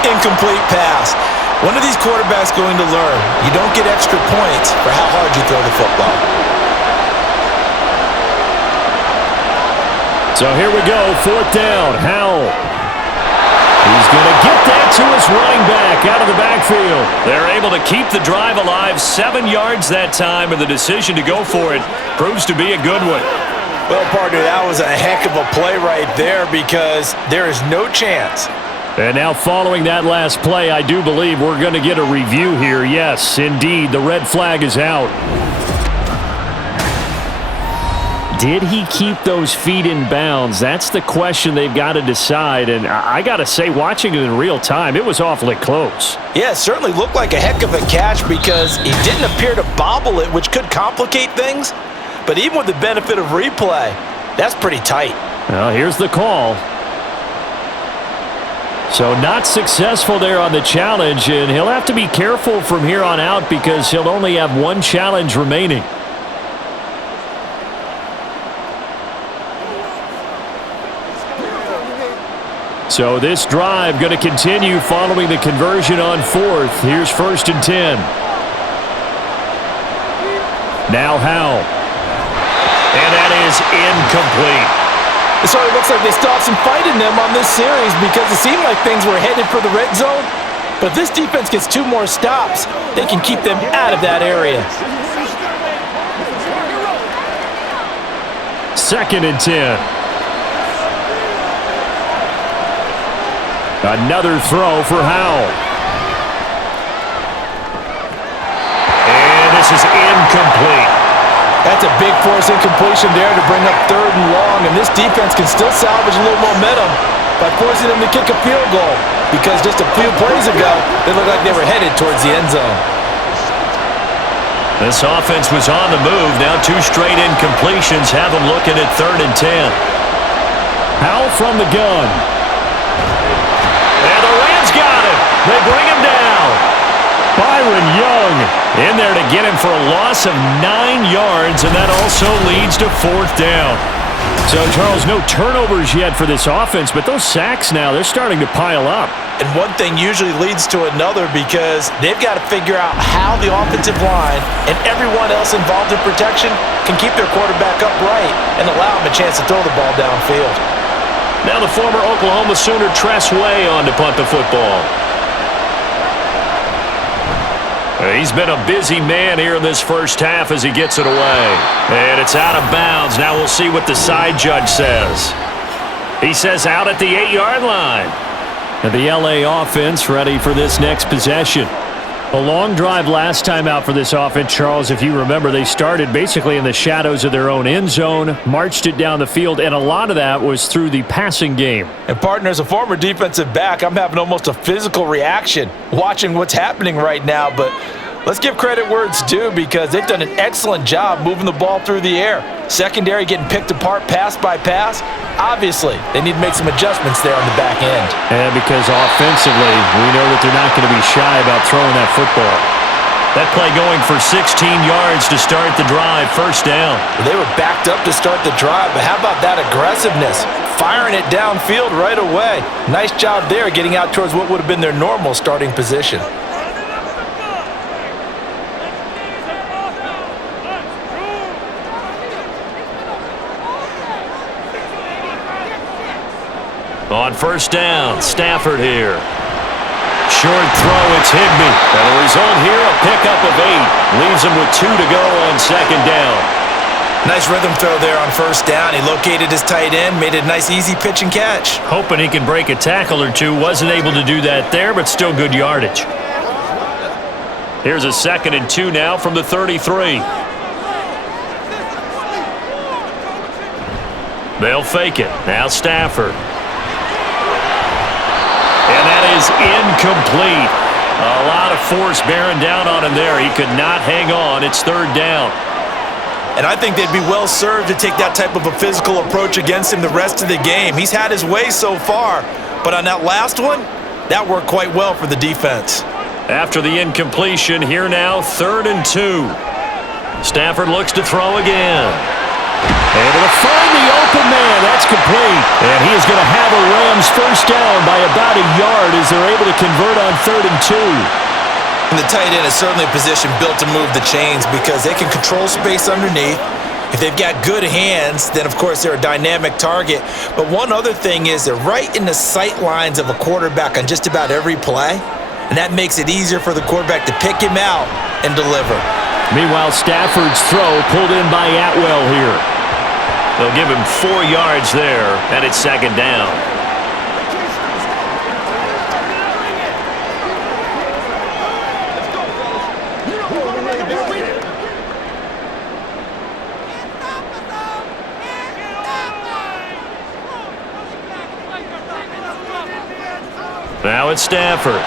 Incomplete pass. When are these quarterbacks going to learn? You don't get extra points for how hard you throw the football. So here we go, 4th down. Howell. He's going to get that to his running back out of the backfield. They're able to keep the drive alive, 7 yards that time, and the decision to go for it proves to be a good one. Well, partner, that was a heck of a play right there because there is no chance. And now following that last play, I do believe we're going to get a review here. Yes, indeed, the red flag is out. Did he keep those feet in bounds? That's the question they've got to decide. And I got to say, watching it in real time, it was awfully close. Yeah, it certainly looked like a heck of a catch because he didn't appear to bobble it, which could complicate things. But even with the benefit of replay, that's pretty tight. Well, here's the call. So not successful there on the challenge, and he'll have to be careful from here on out because he'll only have one challenge remaining. So this drive going to continue following the conversion on 4th. Here's 1st and 10. Now Howell. And that is incomplete. So it looks like they still have some fight in them on this series because it seemed like things were headed for the red zone. But if this defense gets 2 more stops, they can keep them out of that area. 2nd and 10. Another throw for Howell. And this is incomplete. That's a big force incompletion there to bring up 3rd and long, and this defense can still salvage a little momentum by forcing them to kick a field goal because just a few plays ago, they looked like they were headed towards the end zone. This offense was on the move. Now 2 straight incompletions have them looking at 3rd and 10. Howell from the gun. And the Rams got him. They bring him down. Byron Young in there to get him for a loss of 9 yards, and that also leads to 4th down. So, Charles, no turnovers yet for this offense, but those sacks now, they're starting to pile up. And one thing usually leads to another because they've got to figure out how the offensive line and everyone else involved in protection can keep their quarterback upright and allow him a chance to throw the ball downfield. Now the former Oklahoma Sooner Tress Way on to punt the football. He's been a busy man here in this first half as he gets it away. And it's out of bounds. Now we'll see what the side judge says. He says out at the 8-yard line. And the LA offense ready for this next possession. A long drive last time out for this offense, Charles. If you remember, they started basically in the shadows of their own end zone, marched it down the field, and a lot of that was through the passing game. And partner, as a former defensive back, I'm having almost a physical reaction watching what's happening right now, but let's give credit where it's due because they've done an excellent job moving the ball through the air. Secondary getting picked apart pass by pass. Obviously, they need to make some adjustments there on the back end. And because offensively, we know that they're not going to be shy about throwing that football. That play going for 16 yards to start the drive, 1st down. They were backed up to start the drive, but how about that aggressiveness? Firing it downfield right away. Nice job there getting out towards what would have been their normal starting position. On 1st down, Stafford here. Short throw, it's Higbee. And the result here, a pickup of 8. Leaves him with 2 to go on 2nd down. Nice rhythm throw there on 1st down. He located his tight end, made a nice easy pitch and catch. Hoping he can break a tackle or two. Wasn't able to do that there, but still good yardage. Here's a 2nd and 2 now from the 33. They'll fake it. Now Stafford. And that is incomplete. A lot of force bearing down on him there. He could not hang on. It's 3rd down. And I think they'd be well served to take that type of a physical approach against him the rest of the game. He's had his way so far, but on that last one, that worked quite well for the defense. After the incompletion, here now, 3rd and 2. Stafford looks to throw again. And to find the open man, that's complete. And he is going to have a Rams first down by about a yard as they're able to convert on 3rd and 2. And the tight end is certainly a position built to move the chains because they can control space underneath. If they've got good hands, then of course they're a dynamic target. But one other thing is they're right in the sight lines of a quarterback on just about every play. And that makes it easier for the quarterback to pick him out and deliver. Meanwhile, Stafford's throw pulled in by Atwell here. They'll give him 4 yards there, and it's 2nd down. Now it's Stafford.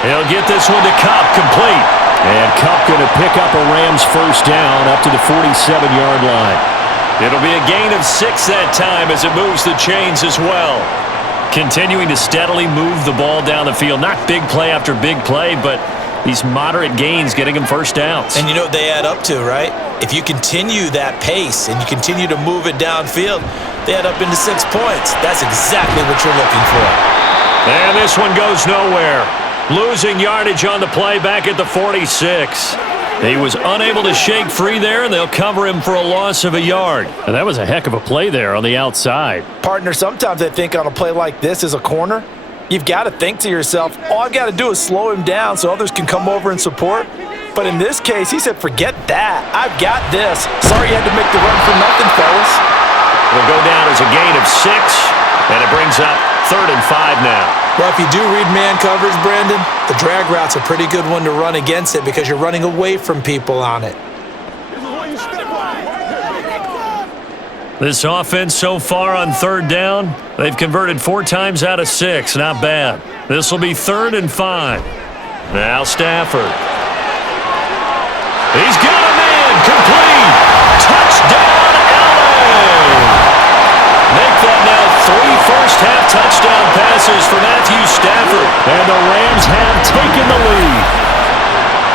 He'll get this one to Kupp, complete. And Kupp going to pick up a Rams first down up to the 47-yard line. It'll be a gain of 6 that time as it moves the chains as well. Continuing to steadily move the ball down the field. Not big play after big play, but these moderate gains getting them first downs. And you know what they add up to, right? If you continue that pace and you continue to move it downfield, they add up into 6 points. That's exactly what you're looking for. And this one goes nowhere. Losing yardage on the play back at the 46. He was unable to shake free there, and they'll cover him for a loss of a yard. And that was a heck of a play there on the outside. Partner, sometimes I think on a play like this as a corner, you've got to think to yourself, all I got to do is slow him down so others can come over and support. But in this case, he said, forget that. I've got this. Sorry you had to make the run for nothing, fellas. It'll go down as a gain of 6, and it brings up 3rd and 5 now. Well, if you do read man coverage, Brandon, the drag route's a pretty good one to run against it because you're running away from people on it. This offense so far on 3rd down, they've converted 4 times out of 6. Not bad. This will be 3rd and 5. Now Stafford. He's got a man. Complete. Touchdown, LA. Make that now 3 first-half touchdown passes for Matthew Stafford. And the Rams have taken the lead.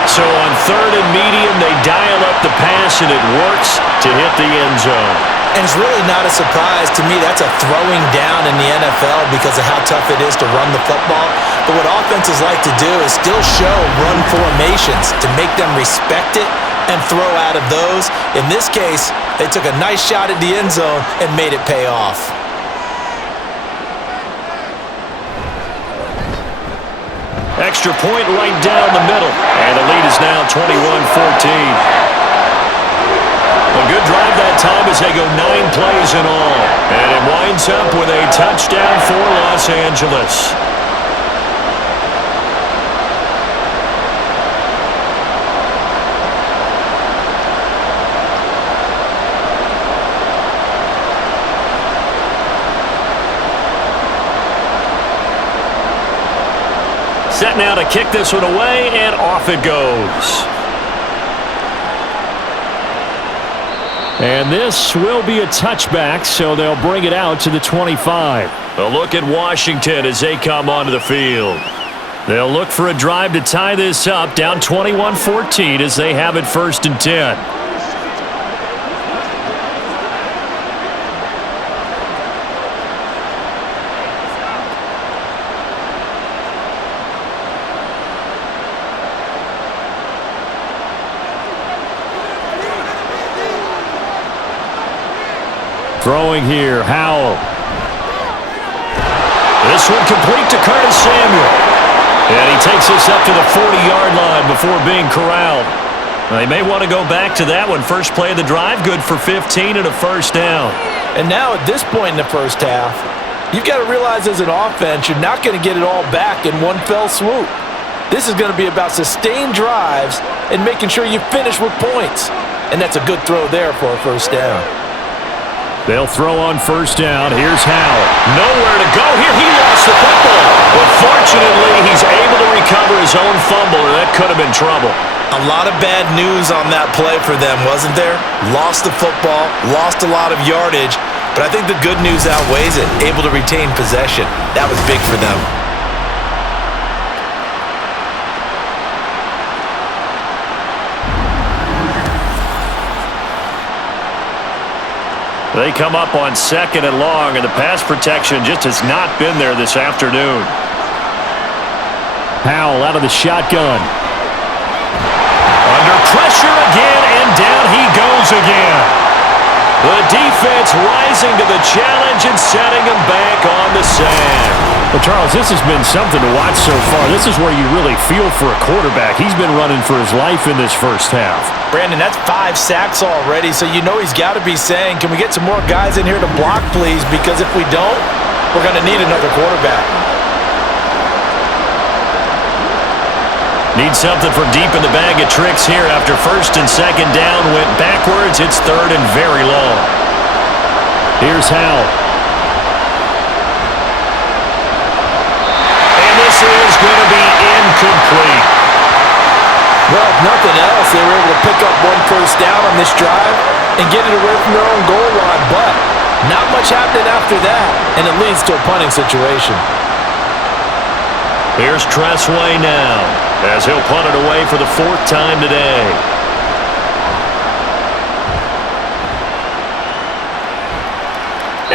So on 3rd and medium, they dial up the pass, and it works to hit the end zone. And it's really not a surprise to me. That's a throwing down in the NFL because of how tough it is to run the football. But what offenses like to do is still show run formations to make them respect it and throw out of those. In this case, they took a nice shot at the end zone and made it pay off. Extra point right down the middle. And the lead is now 21-14. A good drive that time as they go 9 plays in all. And it winds up with a touchdown for Los Angeles. Set now to kick this one away, and off it goes. And this will be a touchback, so they'll bring it out to the 25. A look at Washington as they come onto the field. They'll look for a drive to tie this up, down 21-14 as they have it 1st and 10. Throwing here, Howell. This one complete to Curtis Samuel. And he takes this up to the 40-yard line before being corralled. They may want to go back to that one. First play of the drive, good for 15 and a first down. And now at this point in the first half, you've got to realize as an offense, you're not going to get it all back in one fell swoop. This is going to be about sustained drives and making sure you finish with points. And that's a good throw there for a first down. They'll throw on first down. Here's Howell. Nowhere to go here. He lost the football. But fortunately, he's able to recover his own fumble, or that could have been trouble. A lot of bad news on that play for them, wasn't there? Lost the football, lost a lot of yardage, but I think the good news outweighs it. Able to retain possession. That was big for them. They come up on 2nd and long, and the pass protection just has not been there this afternoon. Powell out of the shotgun. Under pressure again, and down he goes again. The defense rising to the challenge and setting him back on the sand. Well, Charles, this has been something to watch so far. This is where you really feel for a quarterback. He's been running for his life in this first half. Brandon, that's 5 sacks already, so you know he's got to be saying, can we get some more guys in here to block, please? Because if we don't, we're going to need another quarterback. Need something from deep in the bag of tricks here after 1st and 2nd down. Went backwards. It's 3rd and very long. Here's Howell. And this is going to be incomplete. Well, if nothing else, they were able to pick up 1 first down on this drive and get it away from their own goal line. But not much happening after that, and it leads to a punting situation. Here's Tressway now, as he'll punt it away for the 4th time today.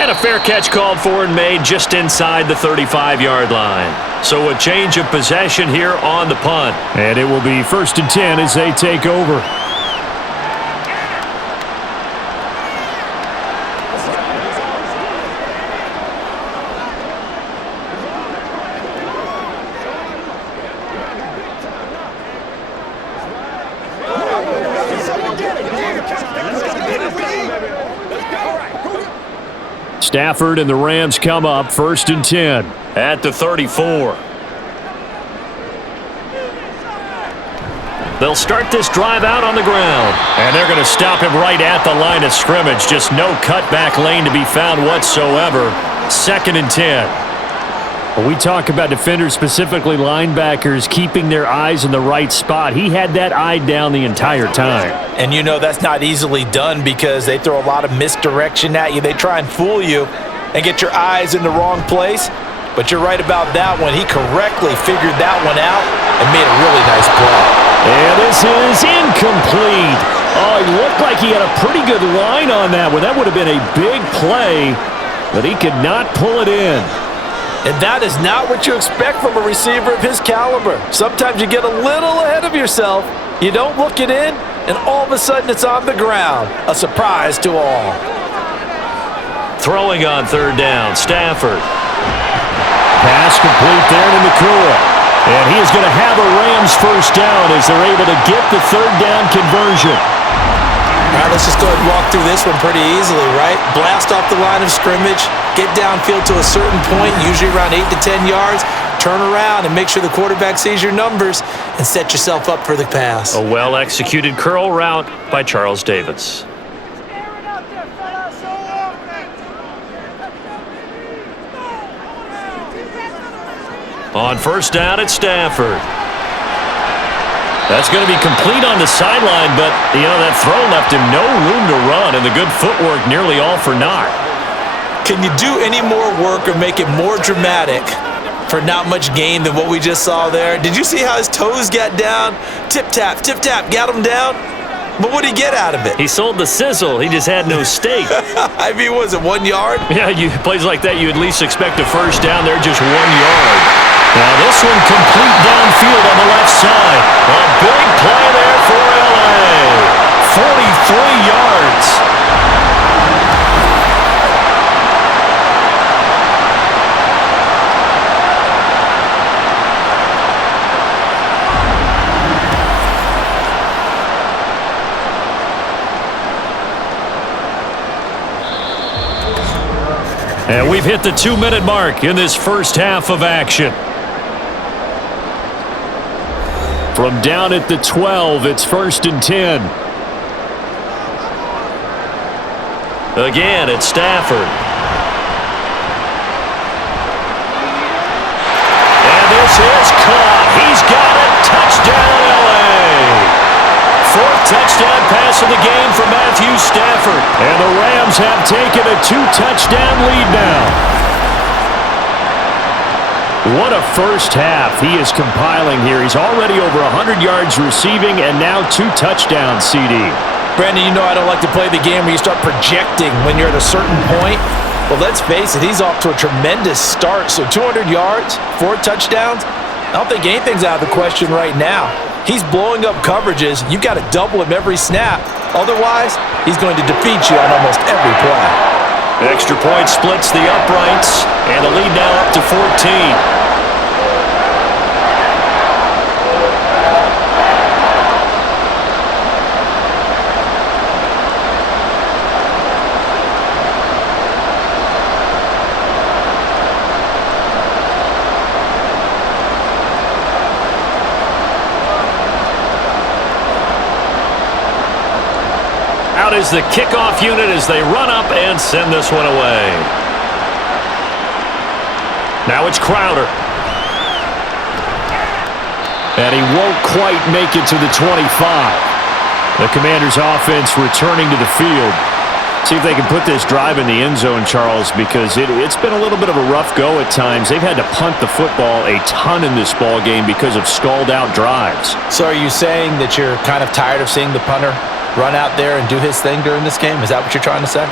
And a fair catch called for and made just inside the 35-yard line. So a change of possession here on the punt. And it will be 1st and 10 as they take over. Stafford and the Rams come up 1st and 10. At the 34. They'll start this drive out on the ground. And they're going to stop him right at the line of scrimmage. Just no cutback lane to be found whatsoever. 2nd and 10. When we talk about defenders, specifically linebackers, keeping their eyes in the right spot, he had that eye down the entire time. And you know that's not easily done because they throw a lot of misdirection at you. They try and fool you and get your eyes in the wrong place. But you're right about that one. He correctly figured that one out and made a really nice play. And this is incomplete. Oh, it looked like he had a pretty good line on that one. That would have been a big play, but he could not pull it in. And that is not what you expect from a receiver of his caliber. Sometimes you get a little ahead of yourself. You don't look it in, and all of a sudden it's on the ground. A surprise to all. Throwing on 3rd down, Stafford. Pass complete there to Nakua. And he is going to have a Rams first down as they're able to get the 3rd down conversion. All right, let's just go ahead and walk through this one pretty easily, right? Blast off the line of scrimmage, get downfield to a certain point, usually around 8 to 10 yards, turn around and make sure the quarterback sees your numbers and set yourself up for the pass. A well-executed curl route by Charles Davis. On 1st down, it's Stafford. That's going to be complete on the sideline, but, that throw left him no room to run, and the good footwork nearly all for naught. Can you do any more work or make it more dramatic for not much gain than what we just saw there? Did you see how his toes got down? Tip-tap, got him down. But what did he get out of it? He sold the sizzle. He just had no steak. I mean, was it 1 yard? Yeah, plays like that, you at least expect a first down there, just 1 yard. Now this one complete downfield on the left side. A big play there for LA. 43 yards. And we've hit the 2-minute mark in this first half of action. From down at the 12, it's 1st and 10. Again, it's Stafford. And this is caught. He's got it. Touchdown, LA. 4th touchdown pass of the game for Matthew Stafford. And the Rams have taken a 2-touchdown lead now. What a first half he is compiling here. He's already over 100 yards receiving and now 2 touchdowns, CD. Brandon, you know I don't like to play the game where you start projecting when you're at a certain point. Well, let's face it, he's off to a tremendous start. So 200 yards, 4 touchdowns, I don't think anything's out of the question right now. He's blowing up coverages. You've got to double him every snap. Otherwise, he's going to defeat you on almost every play. Extra point splits the uprights, and the lead now up to 14. Out is the kickoff unit as they run up and send this one away. Now it's Crowder. And he won't quite make it to the 25. The Commanders' offense returning to the field. See if they can put this drive in the end zone, Charles, because it's been a little bit of a rough go at times. They've had to punt the football a ton in this ball game because of stalled-out drives. So are you saying that you're kind of tired of seeing the punter run out there and do his thing during this game? Is that what you're trying to say?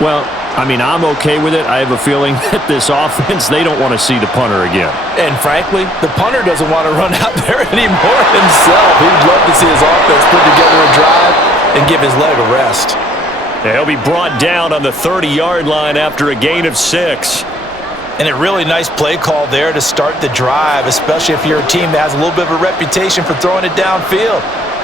Well, I mean, I'm okay with it. I have a feeling that this offense, they don't want to see the punter again. And frankly, the punter doesn't want to run out there anymore himself. He'd love to see his offense put together a drive and give his leg a rest. Yeah, he'll be brought down on the 30-yard line after a gain of 6. And a really nice play call there to start the drive, especially if you're a team that has a little bit of a reputation for throwing it downfield.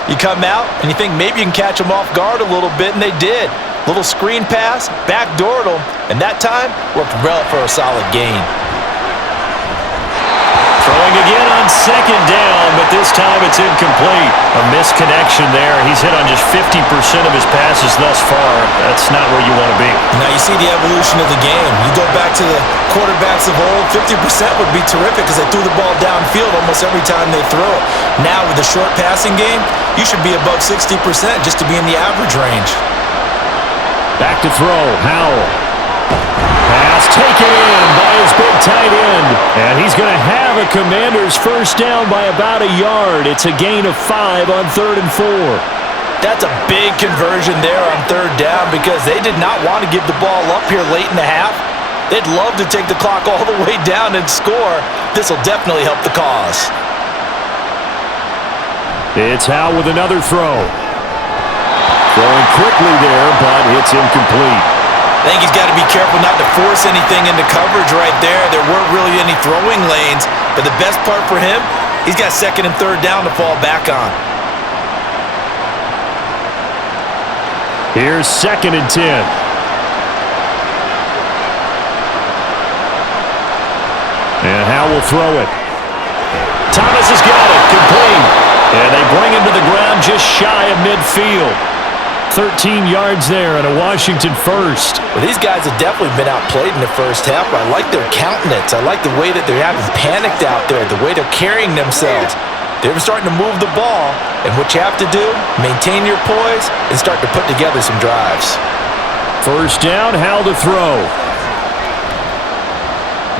You come out and you think maybe you can catch them off guard a little bit, and they did. Little screen pass, backdoored them, and that time worked well for a solid gain. Throwing again on second down, but this time it's incomplete. A misconnection there. He's hit on just 50% of his passes thus far. That's not where you want to be. Now you see the evolution of the game. You go back to the quarterbacks of old, 50% would be terrific because they threw the ball downfield almost every time they throw it. Now with the short passing game, you should be above 60% just to be in the average range. Back to throw, Howell. Pass taken in by his big tight end. And he's going to have a Commanders first down by about a yard. It's a gain of 5 on 3rd and 4. That's a big conversion there on 3rd down because they did not want to give the ball up here late in the half. They'd love to take the clock all the way down and score. This will definitely help the cause. It's Howell with another throw. Throwing quickly there, but it's incomplete. I think he's got to be careful not to force anything into coverage right there. There weren't really any throwing lanes, but the best part for him, he's got 2nd and 3rd down to fall back on. Here's 2nd and 10. And Howell will throw it. Thomas has got it, complete. And they bring him to the ground just shy of midfield. 13 yards there and a Washington first. Well, these guys have definitely been outplayed in the first half, but I like their countenance. I like the way that they're having panicked out there, the way they're carrying themselves. They're starting to move the ball, and what you have to do, maintain your poise and start to put together some drives. First down, Howell to throw.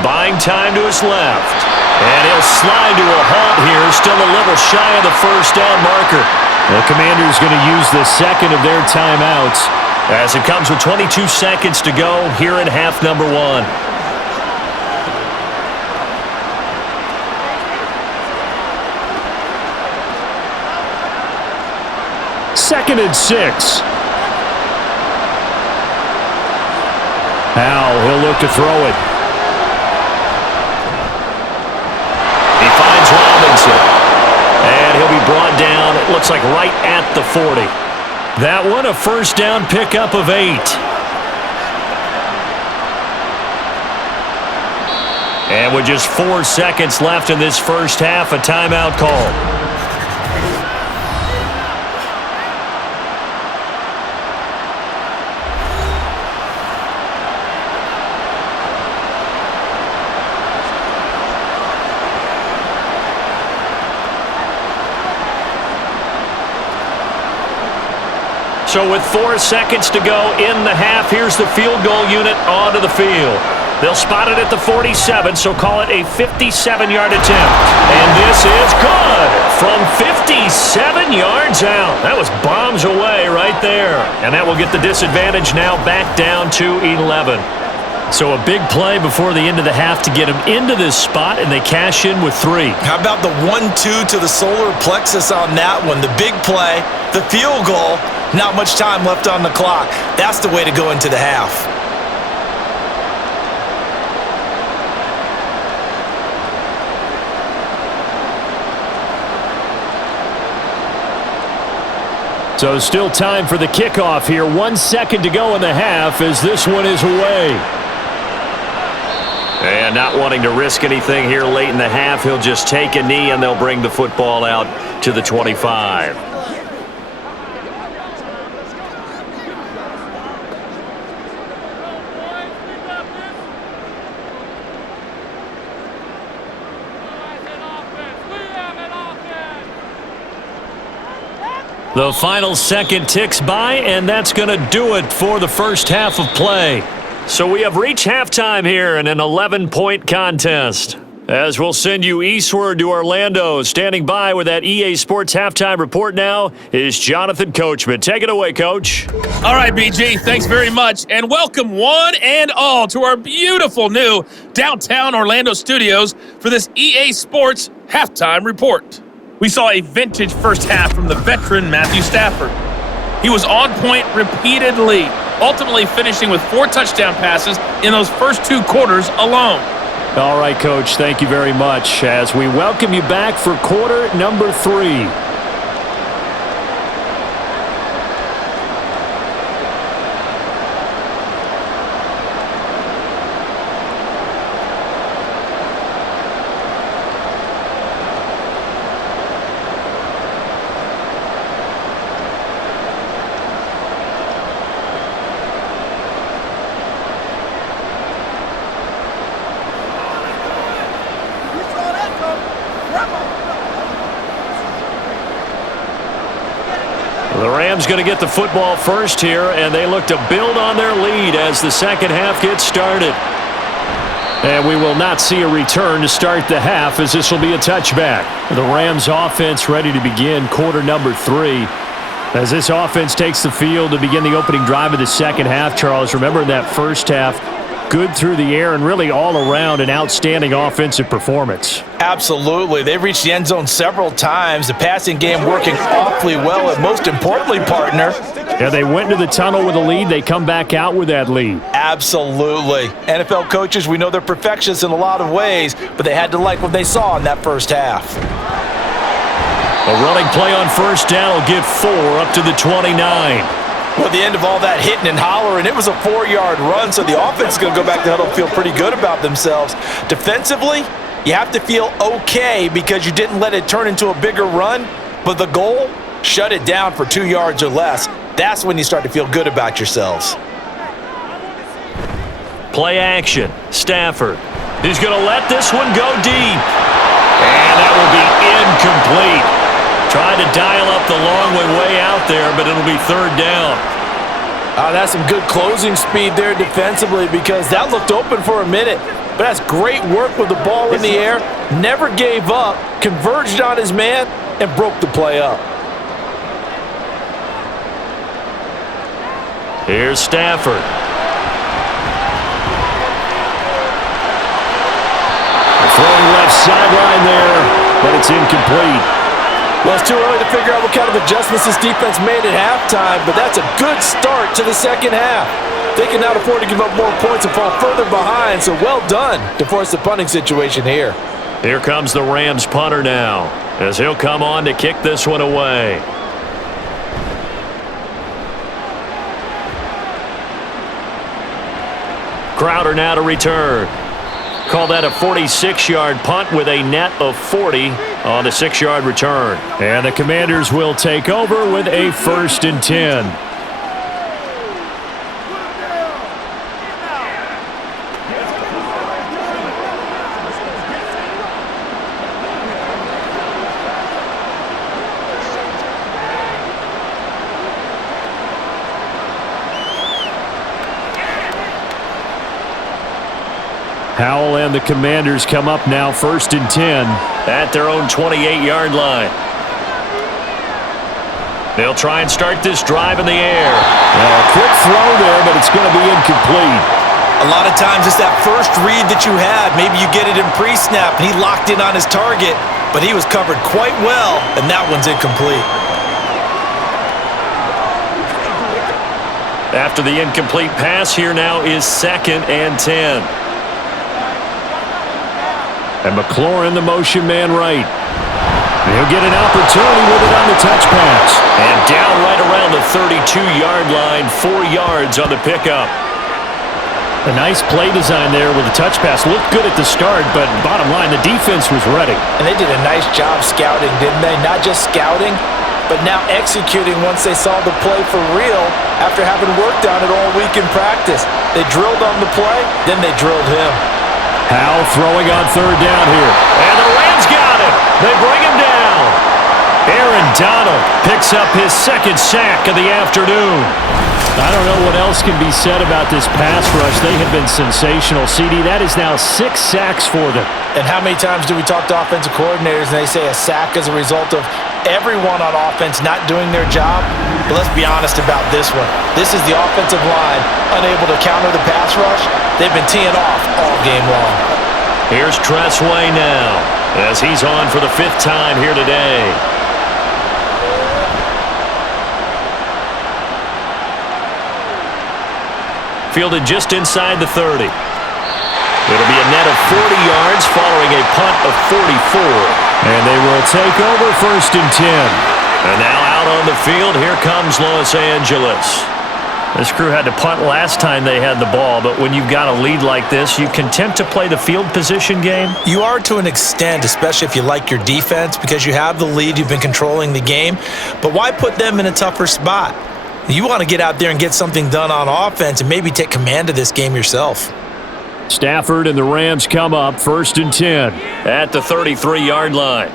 Buying time to his left. And he'll slide to a halt here, still a little shy of the first down marker. The Commanders going to use the second of their timeouts as it comes with 22 seconds to go here in half number 1. Second and 6. Howell, he'll look to throw it. He finds Robinson. And he'll be brought down, it looks like right at the 40. That one, a first down pickup of 8. And with just 4 seconds left in this first half, a timeout call. So with 4 seconds to go in the half, here's the field goal unit onto the field. They'll spot it at the 47, so call it a 57-yard attempt. And this is good from 57 yards out. That was bombs away right there. And that will get the disadvantage now back down to 11. So a big play before the end of the half to get them into this spot, and they cash in with 3. How about the 1-2 to the solar plexus on that one? The big play, the field goal, not much time left on the clock. That's the way to go into the half. So still time for the kickoff here. 1 second to go in the half as this one is away. And not wanting to risk anything here late in the half, he'll just take a knee and they'll bring the football out to the 25. The final second ticks by, and that's going to do it for the first half of play. So we have reached halftime here in an 11-point contest. As we'll send you eastward to Orlando, standing by with that EA Sports halftime report now is Jonathan Coachman. Take it away, Coach. All right, BG, thanks very much. And welcome one and all to our beautiful new downtown Orlando studios for this EA Sports halftime report. We saw a vintage first half from the veteran Matthew Stafford. He was on point repeatedly, ultimately finishing with 4 touchdown passes in those first 2 quarters alone. All right, Coach, thank you very much as we welcome you back for quarter number 3. The Rams going to get the football first here, and they look to build on their lead as the second half gets started. And we will not see a return to start the half as this will be a touchback. The Rams offense ready to begin quarter number 3. As this offense takes the field to begin the opening drive of the second half, Charles, remember in that first half, good through the air and really all around an outstanding offensive performance. Absolutely. They've reached the end zone several times. The passing game working awfully well, and most importantly, partner. Yeah, they went into the tunnel with a lead. They come back out with that lead. Absolutely. NFL coaches, we know they're perfectionists in a lot of ways, but they had to like what they saw in that first half. A running play on first down will get 4 up to the 29. Well, at the end of all that hitting and hollering, it was a 4-yard run, so the offense is going to go back to huddle and feel pretty good about themselves. Defensively, you have to feel okay because you didn't let it turn into a bigger run, but the goal, shut it down for 2 yards or less. That's when you start to feel good about yourselves. Play action. Stafford. He's going to let this one go deep. And that will be incomplete. Tried to dial up the long way out there, but it'll be third down. That's some good closing speed there defensively because that looked open for a minute. But that's great work with the ball in the air. Never gave up, converged on his man, and broke the play up. Here's Stafford. Throwing left sideline there, but it's incomplete. Well, it's too early to figure out what kind of adjustments this defense made at halftime, but that's a good start to the second half. They can now afford to give up more points and fall further behind, so well done to force the punting situation here. Here comes the Rams punter now, as he'll come on to kick this one away. Crowder now to return. Call that a 46-yard punt with a net of 40 on the 6-yard return. And the Commanders will take over with a 1st and 10. Howell and the Commanders come up now, 1st and 10. At their own 28-yard line. They'll try and start this drive in the air. Well, a quick throw there, but it's going to be incomplete. A lot of times it's that first read that you had. Maybe you get it in pre-snap, and he locked in on his target, but he was covered quite well, and that one's incomplete. After the incomplete pass, here now is 2nd and 10. And McLaurin, the motion man right. He'll get an opportunity with it on the touch pass. And down right around the 32-yard line, 4 yards on the pickup. A nice play design there with the touch pass. Looked good at the start, but bottom line, the defense was ready. And they did a nice job scouting, didn't they? Not just scouting, but now executing once they saw the play for real after having worked on it all week in practice. They drilled on the play, then they drilled him. Howell throwing on 3rd down here. And the Rams got him. They bring him down. Aaron Donald picks up his 2nd sack of the afternoon. I don't know what else can be said about this pass rush. They have been sensational. CD, that is now 6 sacks for them. And how many times do we talk to offensive coordinators and they say a sack is a result of everyone on offense not doing their job? But let's be honest about this one. This is the offensive line unable to counter the pass rush. They've been teeing off all game long. Here's Tressway now as he's on for the 5th time here today. Fielded just inside the 30. It'll be a net of 40 yards following a punt of 44. And they will take over 1st and 10. And now out on the field, here comes Los Angeles. This crew had to punt last time they had the ball, but when you've got a lead like this, you content to play the field position game? You are to an extent, especially if you like your defense, because you have the lead, you've been controlling the game. But why put them in a tougher spot? You want to get out there and get something done on offense and maybe take command of this game yourself. Stafford and the Rams come up 1st and 10. At the 33-yard line.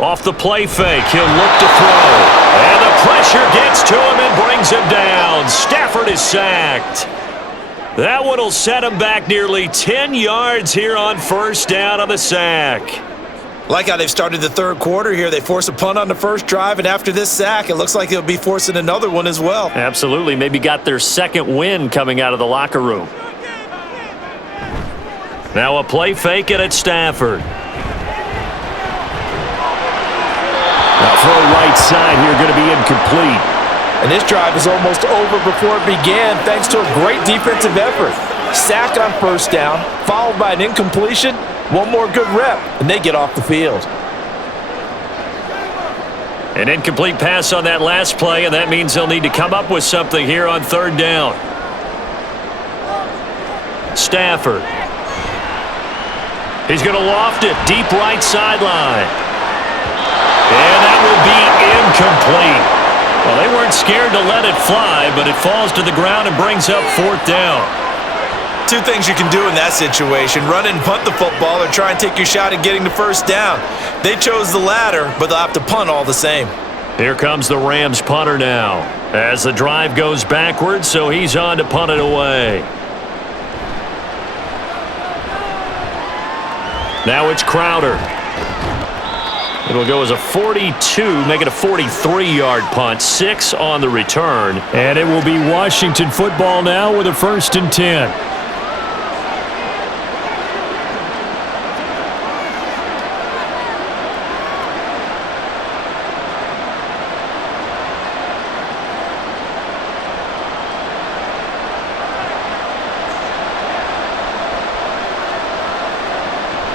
Off the play fake, he'll look to throw. And the pressure gets to him and brings him down. Stafford is sacked. That one will set him back nearly 10 yards here on 1st down on the sack. Like how they've started the 3rd quarter here. They force a punt on the 1st drive, and after this sack, it looks like they'll be forcing another one as well. Absolutely. Maybe got their 2nd win coming out of the locker room. Now a play fake it at Stafford. Now throw right side here, going to be incomplete. And this drive is almost over before it began thanks to a great defensive effort. Sack on 1st down, followed by an incompletion. One more good rep, and they get off the field. An incomplete pass on that last play, and that means they'll need to come up with something here on 3rd down. Stafford. He's going to loft it deep right sideline. And that will be incomplete. Well, they weren't scared to let it fly, but it falls to the ground and brings up 4th down. 2 things you can do in that situation: run and punt the football, or try and take your shot at getting the 1st down. They chose the latter, but they'll have to punt all the same. Here comes the Rams punter now as the drive goes backwards, so he's on to punt it away. Now it's Crowder. It'll go as a 42, make it a 43-yard punt, 6 on the return. And it will be Washington football now with a 1st and 10.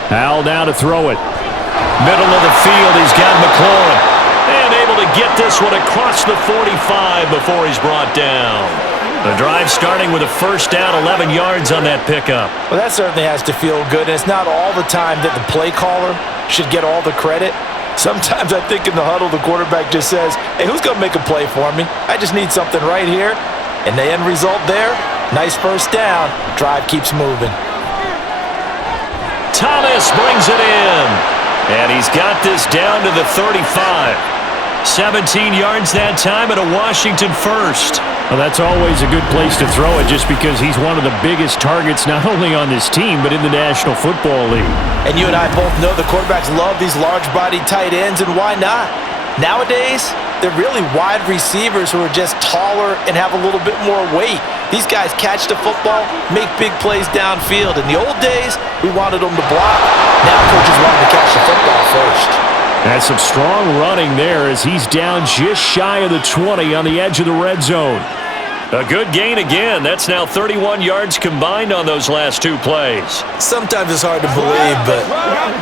Howell now to throw it. Middle of the field, he's got McLaurin. And able to get this one across the 45 before he's brought down. The drive starting with a 1st down, 11 yards on that pickup. Well, that certainly has to feel good, and it's not all the time that the play caller should get all the credit. Sometimes I think in the huddle, the quarterback just says, hey, who's going to make a play for me? I just need something right here. And the end result there, nice 1st down. Drive keeps moving. Thomas brings it in. And he's got this down to the 35. 17 yards that time and a Washington first. Well, that's always a good place to throw it just because he's one of the biggest targets not only on this team but in the National Football League. And you and I both know the quarterbacks love these large-bodied tight ends, and why not? Nowadays, they're really wide receivers who are just taller and have a little bit more weight. These guys catch the football, make big plays downfield. In the old days, we wanted them to block. Now coaches want them to catch the football first. That's some strong running there as he's down just shy of the 20 on the edge of the red zone. A good gain again. That's now 31 yards combined on those last two plays. Sometimes it's hard to believe, but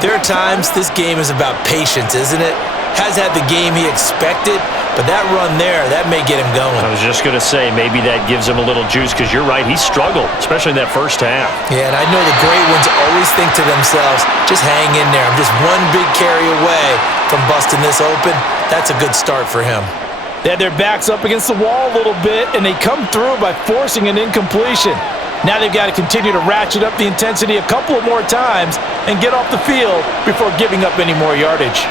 there are times this game is about patience, isn't it? Has had the game he expected, but that run there, that may get him going. I was just going to say, maybe that gives him a little juice because you're right, he struggled, especially in that first half. Yeah, and I know the great ones always think to themselves, just hang in there. I'm just one big carry away from busting this open. That's a good start for him. They had their backs up against the wall a little bit, and they come through by forcing an incompletion. Now they've got to continue to ratchet up the intensity a couple of more times and get off the field before giving up any more yardage.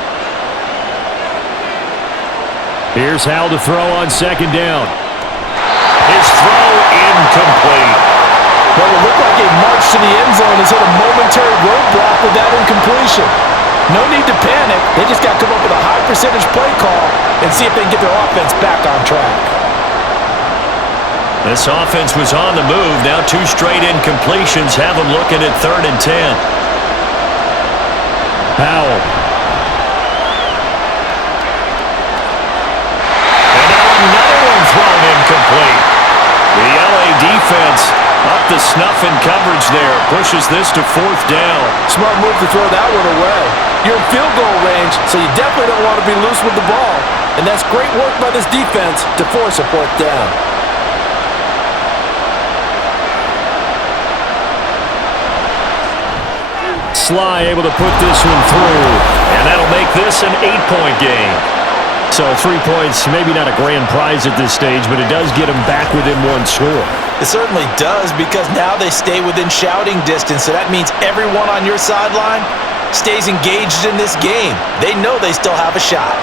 Here's Howell to throw on second down. His throw incomplete. Well, it looked like a march to the end zone has hit a momentary roadblock with that incompletion. No need to panic. They just got to come up with a high percentage play call and see if they can get their offense back on track. This offense was on the move. Now two straight incompletions have them looking at 3rd and 10. Howell. Thrown incomplete. The LA defense up to snuff in coverage there. Pushes this to 4th down. Smart move to throw that one away. You're in field goal range, so you definitely don't want to be loose with the ball. And that's great work by this defense to force a 4th down. Sly able to put this one through. And that'll make this an 8-point game. So 3 points, maybe not a grand prize at this stage, but it does get them back within one score. It certainly does, because now they stay within shouting distance, so that means everyone on your sideline stays engaged in this game. They know they still have a shot.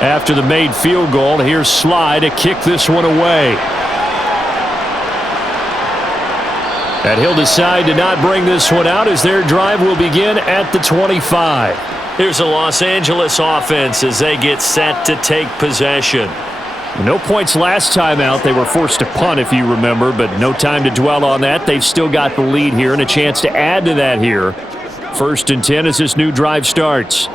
After the made field goal, here's Sly to kick this one away. And he'll decide to not bring this one out as their drive will begin at the 25. Here's a Los Angeles offense as they get set to take possession. No points last time out. They were forced to punt, if you remember, but no time to dwell on that. They've still got the lead here and a chance to add to that here. 1st and 10 as this new drive starts.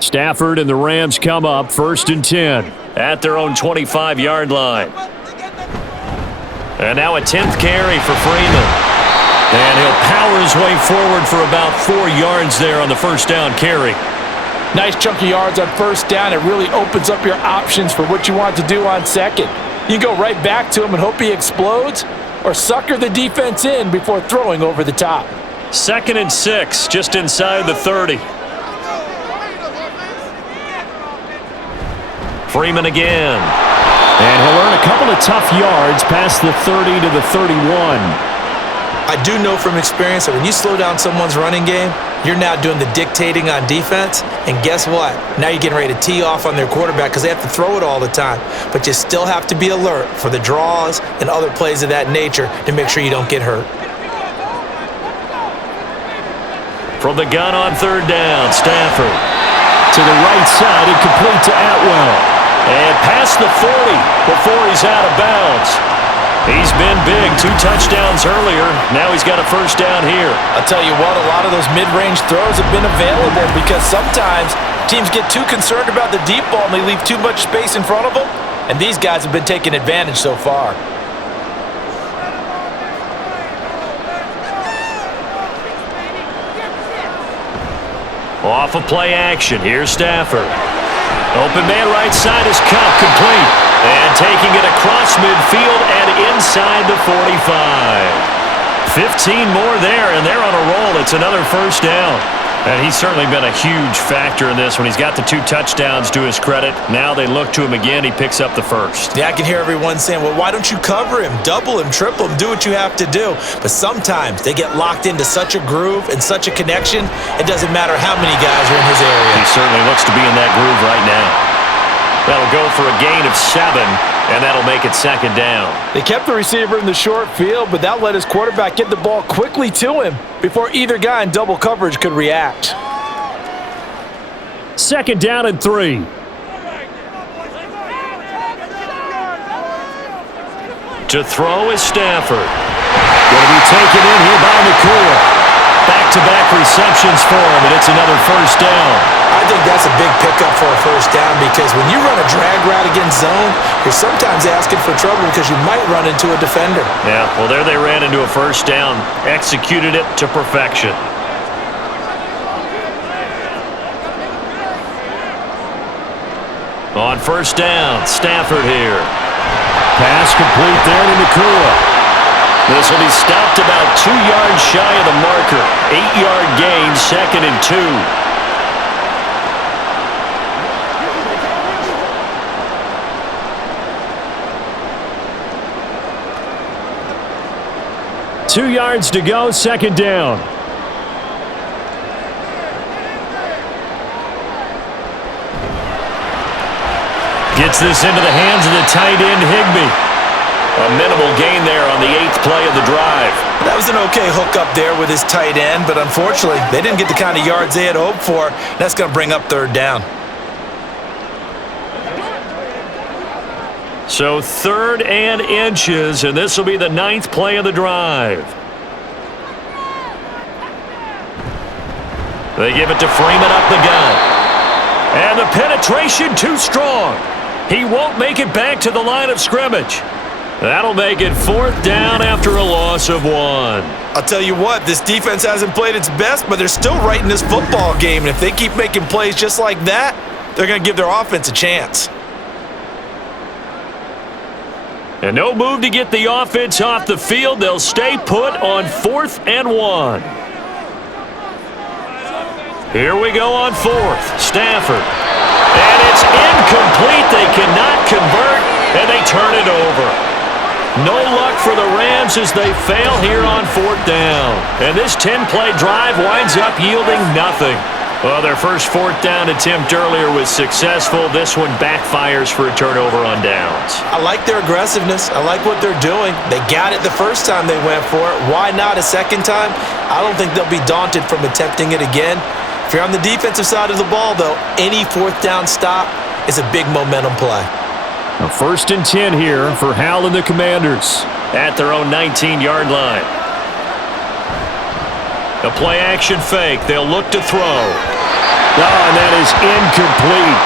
Stafford and the Rams come up 1st and 10. At their own 25-yard line. And now a 10th carry for Freeman. And he'll power his way forward for about 4 yards there on the 1st down carry. Nice chunk of yards on 1st down. It really opens up your options for what you want to do on 2nd. You go right back to him and hope he explodes, or sucker the defense in before throwing over the top. 2nd and 6, just inside the 30. Freeman again. And he'll earn a couple of tough yards past the 30 to the 31. I do know from experience that when you slow down someone's running game, you're now doing the dictating on defense. And guess what? Now you're getting ready to tee off on their quarterback because they have to throw it all the time. But you still have to be alert for the draws and other plays of that nature to make sure you don't get hurt. From the gun on 3rd down, Stafford. To the right side and complete to Atwell. And past the 40 before he's out of bounds. He's been big. 2 touchdowns earlier. Now he's got a 1st down here. I'll tell you what, a lot of those mid-range throws have been available because sometimes teams get too concerned about the deep ball and they leave too much space in front of them. And these guys have been taking advantage so far. Off of play action. Here's Stafford. Open man right side is caught, complete. And taking it across midfield and inside the 45. 15 more there, and they're on a roll. It's another first down. And he's certainly been a huge factor in this when he's got the 2 touchdowns to his credit. Now they look to him again. He picks up the first. Yeah, I can hear everyone saying, well, why don't you cover him, double him, triple him, do what you have to do. But sometimes they get locked into such a groove and such a connection, it doesn't matter how many guys are in his area. He certainly looks to be in that groove right now. That'll go for a gain of 7, and that'll make it second down. They kept the receiver in the short field, but that let his quarterback get the ball quickly to him before either guy in double coverage could react. Second down and 3. To throw is Stafford. Going to be taken in here by McCool. Back-to-back receptions for him, and it's another first down. I think that's a big pickup for a first down because when you run a drag route against zone, you're sometimes asking for trouble because you might run into a defender. Yeah, well, there they ran into a first down, executed it to perfection. On first down, Stafford here. Pass complete there to McCool. This will be stopped about 2 yards shy of the marker. 8-yard gain, second and 2. Two yards to go, second down. Gets this into the hands of the tight end, Higbee. A minimal gain there on the 8th play of the drive. That was an okay hook up there with his tight end, but unfortunately, they didn't get the kind of yards they had hoped for. That's going to bring up third down. So 3rd and inches, and this will be the 9th play of the drive. They give it to Freeman up the gut. And the penetration too strong. He won't make it back to the line of scrimmage. That'll make it 4th down after a loss of 1. I'll tell you what, this defense hasn't played its best, but they're still right in this football game. And if they keep making plays just like that, they're going to give their offense a chance. And no move to get the offense off the field. They'll stay put on 4th and 1. Here we go on 4th. Stafford. And it's incomplete. They cannot convert, and they turn it over. No luck for the Rams as they fail here on 4th down. And this 10-play drive winds up yielding nothing. Well, their first 4th down attempt earlier was successful. This one backfires for a turnover on downs. I like their aggressiveness. I like what they're doing. They got it the first time they went for it. Why not a second time? I don't think they'll be daunted from attempting it again. If you're on the defensive side of the ball, though, any 4th down stop is a big momentum play. A 1st and 10 here for Hal and the Commanders. At their own 19-yard line. A play-action fake. They'll look to throw. And that is incomplete.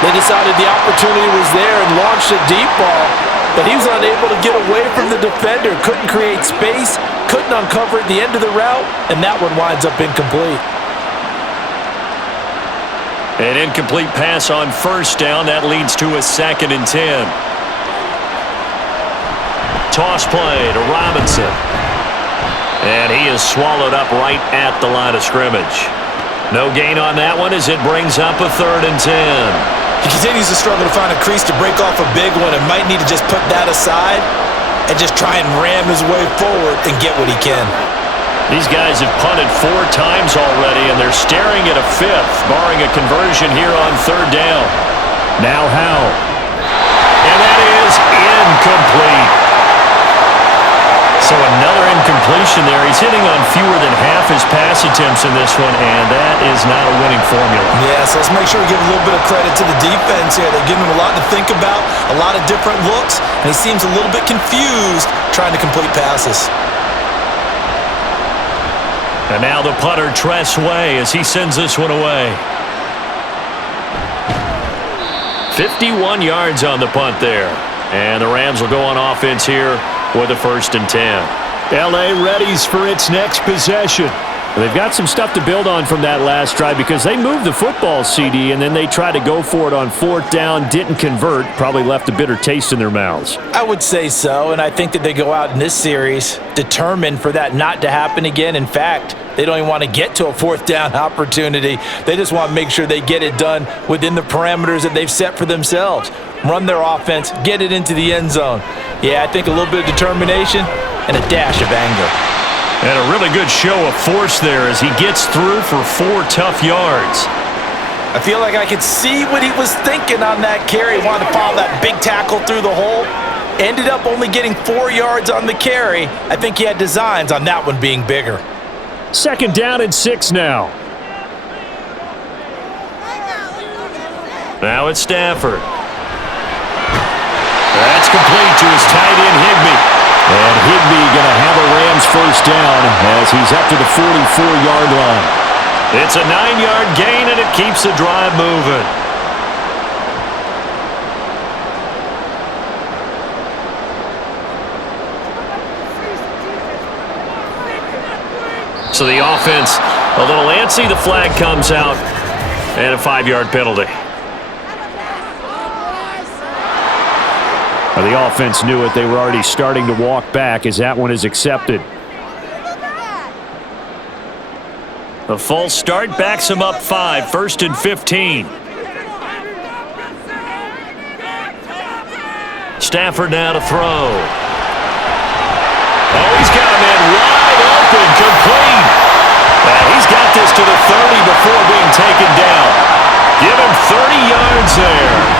They decided the opportunity was there and launched a deep ball, but he was unable to get away from the defender. Couldn't create space, couldn't uncover at the end of the route, and that one winds up incomplete. An incomplete pass on first down. That leads to a 2nd and 10. Toss play to Robinson. And he is swallowed up right at the line of scrimmage. No gain on that one as it brings up a 3rd and 10. He continues to struggle to find a crease to break off a big one and might need to just put that aside and just try and ram his way forward and get what he can. These guys have punted 4 times already, and they're staring at a 5th, barring a conversion here on 3rd down. Now Hal. And that is incomplete. So another incompletion there. He's hitting on fewer than half his pass attempts in this one, and that is not a winning formula. Yeah, so let's make sure we give a little bit of credit to the defense here. They're giving him a lot to think about, a lot of different looks, and he seems a little bit confused trying to complete passes. And now the punter, Tress Way, as he sends this one away. 51 yards on the punt there. And the Rams will go on offense here with a 1st and 10. L.A. readies for its next possession. They've got some stuff to build on from that last drive because they moved the football, CD, and then they tried to go for it on 4th down, didn't convert, probably left a bitter taste in their mouths. I would say so, and I think that they go out in this series determined for that not to happen again. In fact, they don't even want to get to a 4th down opportunity. They just want to make sure they get it done within the parameters that they've set for themselves. Run their offense, get it into the end zone. Yeah, I think a little bit of determination and a dash of anger. And a really good show of force there as he gets through for 4 tough yards. I feel like I could see what he was thinking on that carry. He wanted to follow that big tackle through the hole. Ended up only getting 4 yards on the carry. I think he had designs on that one being bigger. 2nd down and 6 now. Now it's Stafford. That's complete to his tight end, Higbee. And Higbee going to have a Rams 1st down as he's up to the 44-yard line. It's a 9-yard gain, and it keeps the drive moving. So the offense a little antsy. The flag comes out, and a 5-yard penalty. The offense knew it. They were already starting to walk back as that one is accepted. The false start backs him up 5, 1st and 15. Stafford now to throw. Oh, he's got a man wide open, complete. And he's got this to the 30 before being taken down. Give him 30 yards there.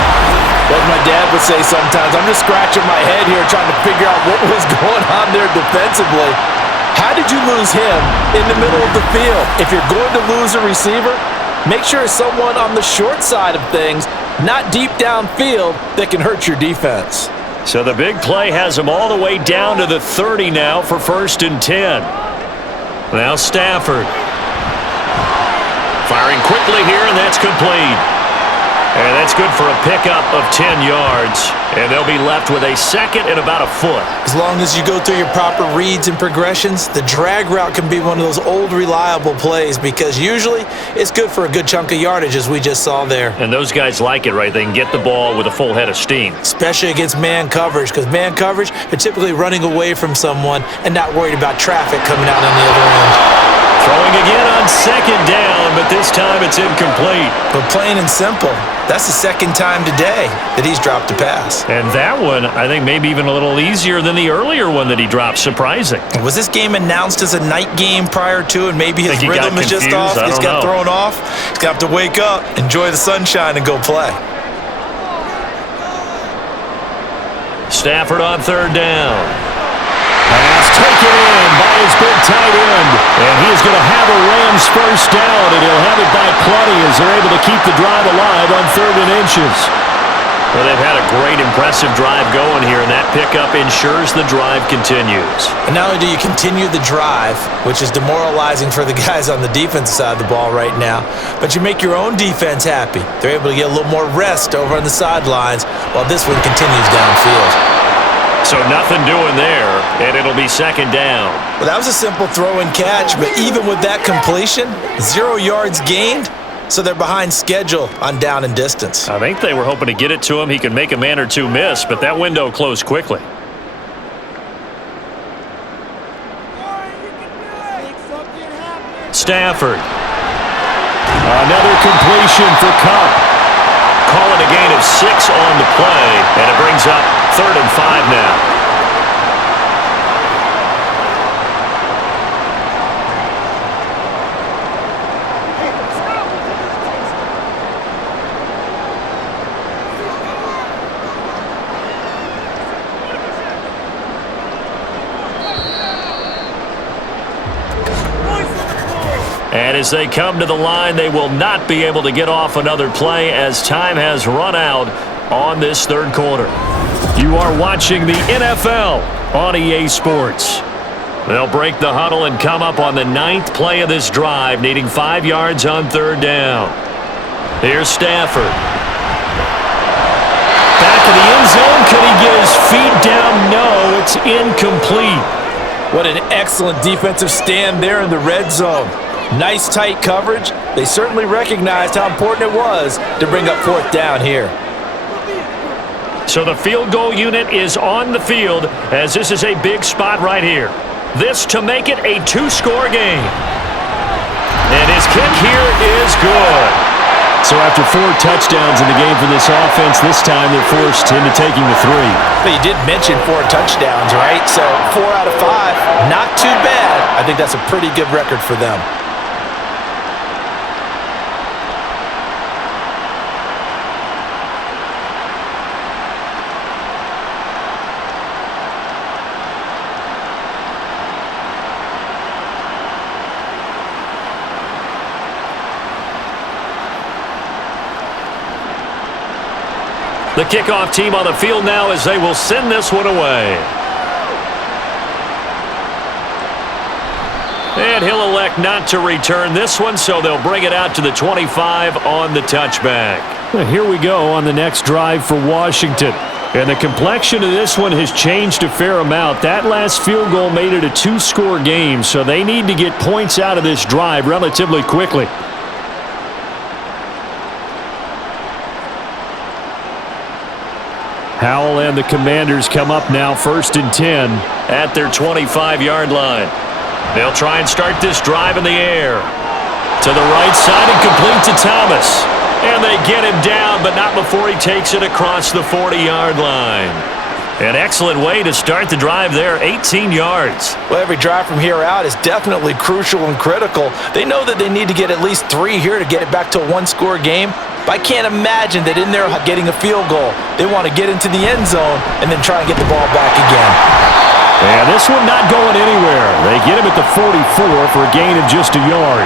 As my dad would say sometimes, I'm just scratching my head here trying to figure out what was going on there defensively. How did you lose him in the middle of the field? If you're going to lose a receiver, make sure it's someone on the short side of things, not deep downfield, that can hurt your defense. So the big play has him all the way down to the 30 now for 1st and 10. Now Stafford. Firing quickly here, and that's complete. And that's good for a pickup of 10 yards. And they'll be left with a 2nd and about a foot. As long as you go through your proper reads and progressions, the drag route can be one of those old reliable plays because usually it's good for a good chunk of yardage as we just saw there. And those guys like it, right? They can get the ball with a full head of steam. Especially against man coverage because man coverage, they're typically running away from someone and not worried about traffic coming out on the other end. Throwing again on 2nd down, but this time it's incomplete. But plain and simple, that's the 2nd time today that he's dropped a pass. And that one, I think maybe even a little easier than the earlier one that he dropped. Surprising. Was this game announced as a night game prior to, and maybe his rhythm is just off? He's got thrown off. He's going to have to wake up, enjoy the sunshine, and go play. Stafford on 3rd down. Pass taken in by his big tight end. And he is going to have a Rams 1st down, and he'll have it by plenty as they're able to keep the drive alive on 3rd and inches. Well, they've had a great, impressive drive going here, and that pickup ensures the drive continues. And not only do you continue the drive, which is demoralizing for the guys on the defensive side of the ball right now, but you make your own defense happy. They're able to get a little more rest over on the sidelines while this one continues downfield. So nothing doing there, and it'll be 2nd down. Well, that was a simple throw and catch, but even with that completion, 0 yards gained, so they're behind schedule on down and distance. I think they were hoping to get it to him. He could make a man or two miss, but that window closed quickly. Stafford. Another completion for Cup. Calling a gain of 6 on the play, and it brings up 3rd and 5 now. And as they come to the line, they will not be able to get off another play as time has run out on this 3rd quarter. You are watching the NFL on EA Sports. They'll break the huddle and come up on the 9th play of this drive, needing 5 yards on 3rd down. Here's Stafford. Back in the end zone. Could he get his feet down? No, it's incomplete. What an excellent defensive stand there in the red zone. Nice tight coverage. They certainly recognized how important it was to bring up fourth down here. So the field goal unit is on the field as this is a big spot right here. This to make it a two-score game. And his kick here is good. So after 4 touchdowns in the game for this offense, this time they're forced into taking the 3. But you did mention 4 touchdowns, right? So 4 out of 5, not too bad. I think that's a pretty good record for them. The kickoff team on the field now as they will send this one away. And he'll elect not to return this one, so they'll bring it out to the 25 on the touchback. Well, here we go on the next drive for Washington. And the complexion of this one has changed a fair amount. That last field goal made it a 2-score game, so they need to get points out of this drive relatively quickly. Howell and the Commanders come up now 1st and 10 at their 25-yard line. They'll try and start this drive in the air. To the right side and complete to Thomas. And they get him down, but not before he takes it across the 40-yard line. An excellent way to start the drive there, 18 yards. Well, every drive from here out is definitely crucial and critical. They know that they need to get at least 3 here to get it back to a 1-score game. But I can't imagine that in there getting a field goal, they want to get into the end zone and then try and get the ball back again. And this one not going anywhere. They get him at the 44 for a gain of just a yard.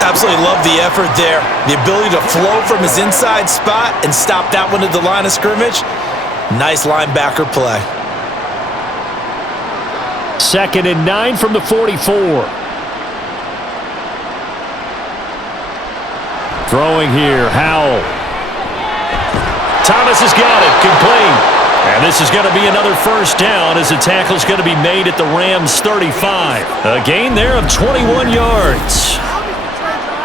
Absolutely love the effort there. The ability to flow from his inside spot and stop that one at the line of scrimmage. Nice linebacker play. 2nd and 9 from the 44. Throwing here, Howell. Thomas has got it, complete. And this is going to be another first down as the tackle's going to be made at the Rams' 35. A gain there of 21 yards.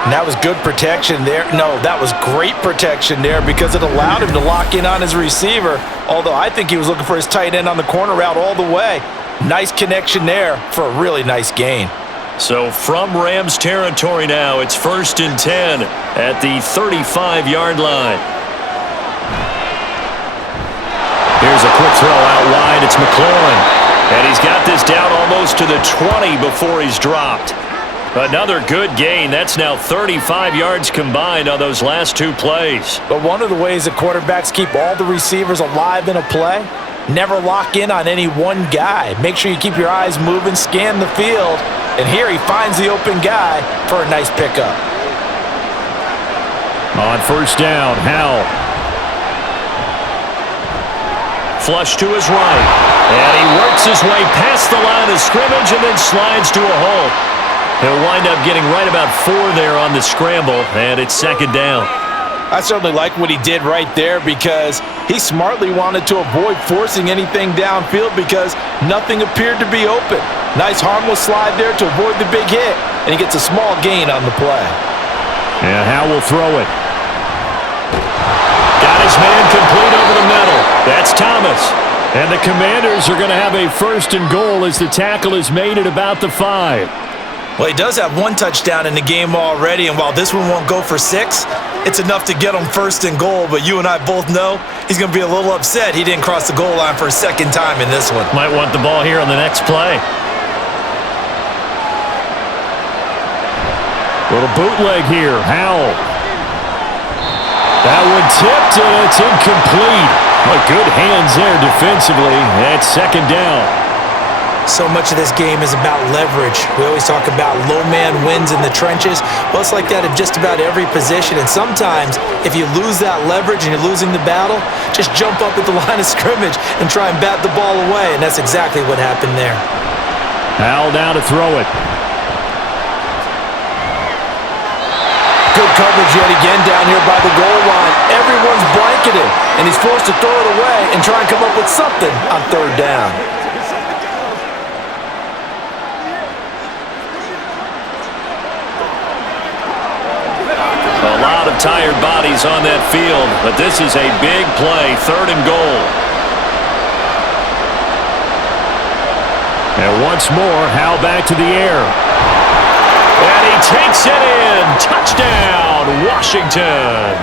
And that was good protection there. No, that was great protection there because it allowed him to lock in on his receiver, although I think he was looking for his tight end on the corner route all the way. Nice connection there for a really nice gain. So from Rams territory now, it's 1st and 10 at the 35-yard line. Here's a quick throw out wide. It's McLaurin. And he's got this down almost to the 20 before he's dropped. Another good gain. That's now 35 yards combined on those last 2 plays. But one of the ways that quarterbacks keep all the receivers alive in a play, never lock in on any one guy. Make sure you keep your eyes moving, scan the field. And here he finds the open guy for a nice pickup. On 1st down, Howell. Flush to his right. And he works his way past the line of scrimmage and then slides to a halt. He'll wind up getting right about 4 there on the scramble, and it's 2nd down. I certainly like what he did right there because he smartly wanted to avoid forcing anything downfield because nothing appeared to be open. Nice harmless slide there to avoid the big hit, and he gets a small gain on the play. And Howell will throw it. Got his man complete over the middle. That's Thomas. And the Commanders are going to have a 1st and goal as the tackle is made at about the 5. Well, he does have 1 touchdown in the game already, and while this one won't go for 6, it's enough to get him 1st and goal. But you and I both know he's going to be a little upset he didn't cross the goal line for a 2nd time in this one. Might want the ball here on the next play. Little bootleg here, Howell. That one tipped, and it's incomplete. But good hands there defensively. That's 2nd down. So much of this game is about leverage. We always talk about low man wins in the trenches. Well, it's like that in just about every position. And sometimes, if you lose that leverage and you're losing the battle, just jump up at the line of scrimmage and try and bat the ball away. And that's exactly what happened there. Howell down to throw it. Good coverage yet again down here by the goal line. Everyone's blanketed, and he's forced to throw it away. away and try and come up with something on third down. of tired bodies on that field, but this is a big play, 3rd and goal. And once more, Howell back to the air. And he takes it in. Touchdown, Washington.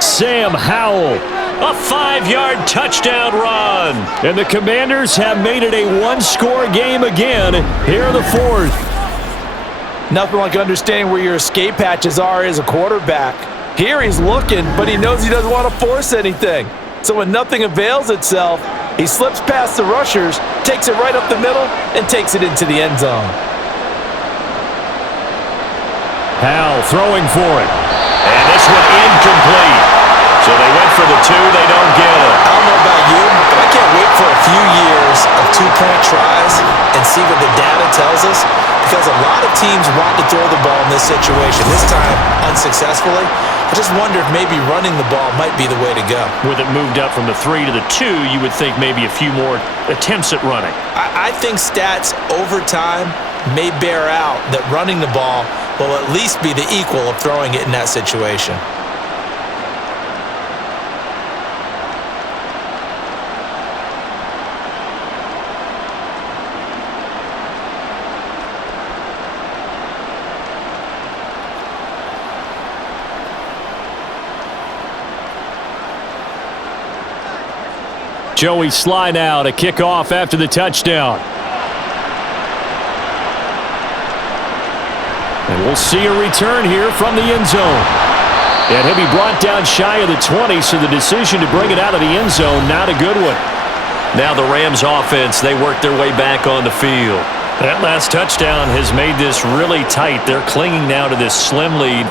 Sam Howell. A 5-yard touchdown run. And the Commanders have made it a one-score game again here in the 4th. Nothing like understanding where your escape hatches are as a quarterback. Here he's looking, but he knows he doesn't want to force anything. So when nothing avails itself, he slips past the rushers, takes it right up the middle, and takes it into the end zone. Howell throwing for it. And this one incomplete. So they went for the 2, they don't get it. I don't know about you, but I can't wait for a few years of 2-point tries and see what the data tells us, because a lot of teams want to throw the ball in this situation, this time unsuccessfully. I just wonder if maybe running the ball might be the way to go. With it moved up from the 3 to the 2, you would think maybe a few more attempts at running. I think stats over time may bear out that running the ball will at least be the equal of throwing it in that situation. Joey Sly now to kick off after the touchdown. And we'll see a return here from the end zone. And he'll be brought down shy of the 20, so the decision to bring it out of the end zone, not a good one. Now the Rams offense, they work their way back on the field. That last touchdown has made this really tight. They're clinging now to this slim lead.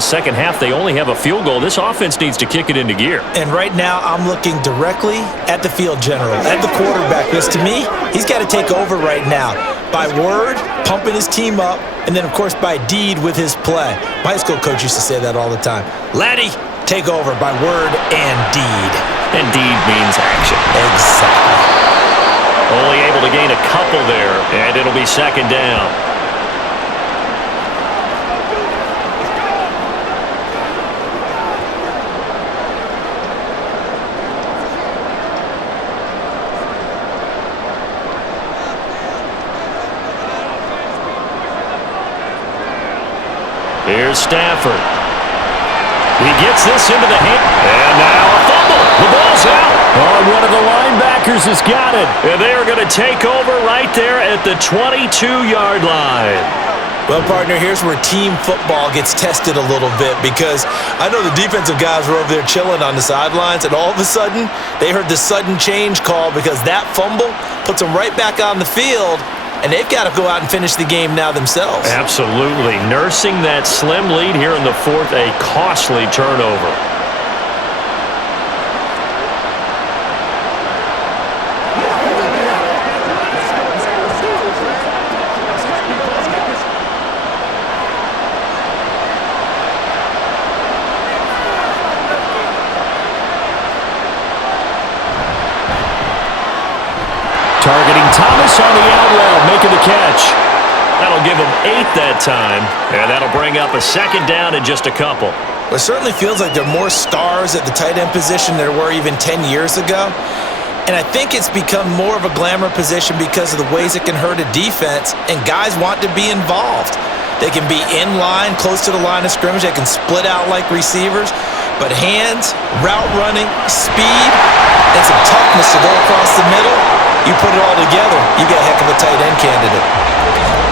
Second half, they only have a field goal. This offense needs to kick it into gear. And right now, I'm looking directly at the field general, at the quarterback, because to me, he's got to take over right now. By word, pumping his team up, and then, of course, by deed with his play. My high school coach used to say that all the time. Laddie, take over by word and deed. And deed means action. Exactly. Only able to gain a couple there, and it'll be 2nd down. Here's Stafford. He gets this into the hand. And now a fumble. The ball's out. Oh, one of the linebackers has got it. And they are going to take over right there at the 22-yard line. Well, partner, here's where team football gets tested a little bit, because I know the defensive guys were over there chilling on the sidelines, and all of a sudden, they heard the sudden change call because that fumble puts them right back on the field, and they've got to go out and finish the game now themselves. Absolutely. Nursing that slim lead here in the 4th, a costly turnover. Targeting Thomas on the out route, making the catch. That'll give them 8 that time, and that'll bring up a 2nd down in just a couple. It certainly feels like there are more stars at the tight end position than there were even 10 years ago. And I think it's become more of a glamour position because of the ways it can hurt a defense, and guys want to be involved. They can be in line, close to the line of scrimmage. They can split out like receivers. But hands, route running, speed, and some toughness to go across the middle, you put it all together, you get a heck of a tight end candidate.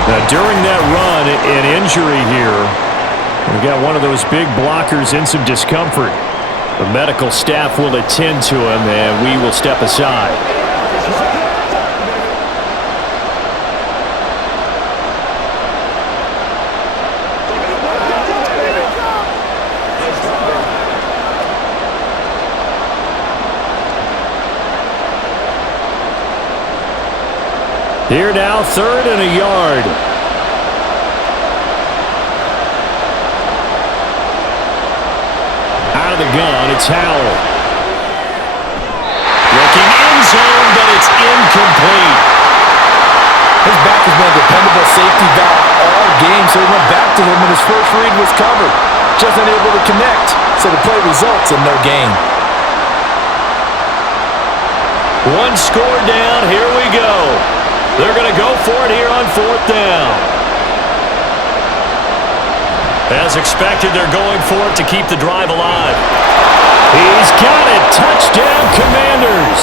Now, during that run, an injury here. We got one of those big blockers in some discomfort. The medical staff will attend to him, and we will step aside. Here now, 3rd and a yard. Out of the gun, it's Howell. Looking end zone, but it's incomplete. His back has been a dependable safety valve all game, so he went back to him when his first read was covered. just unable to connect, so the play results in no gain. One score down, here we go. They're going to go for it here on 4th down. As expected, they're going for it to keep the drive alive. He's got it. Touchdown, Commanders.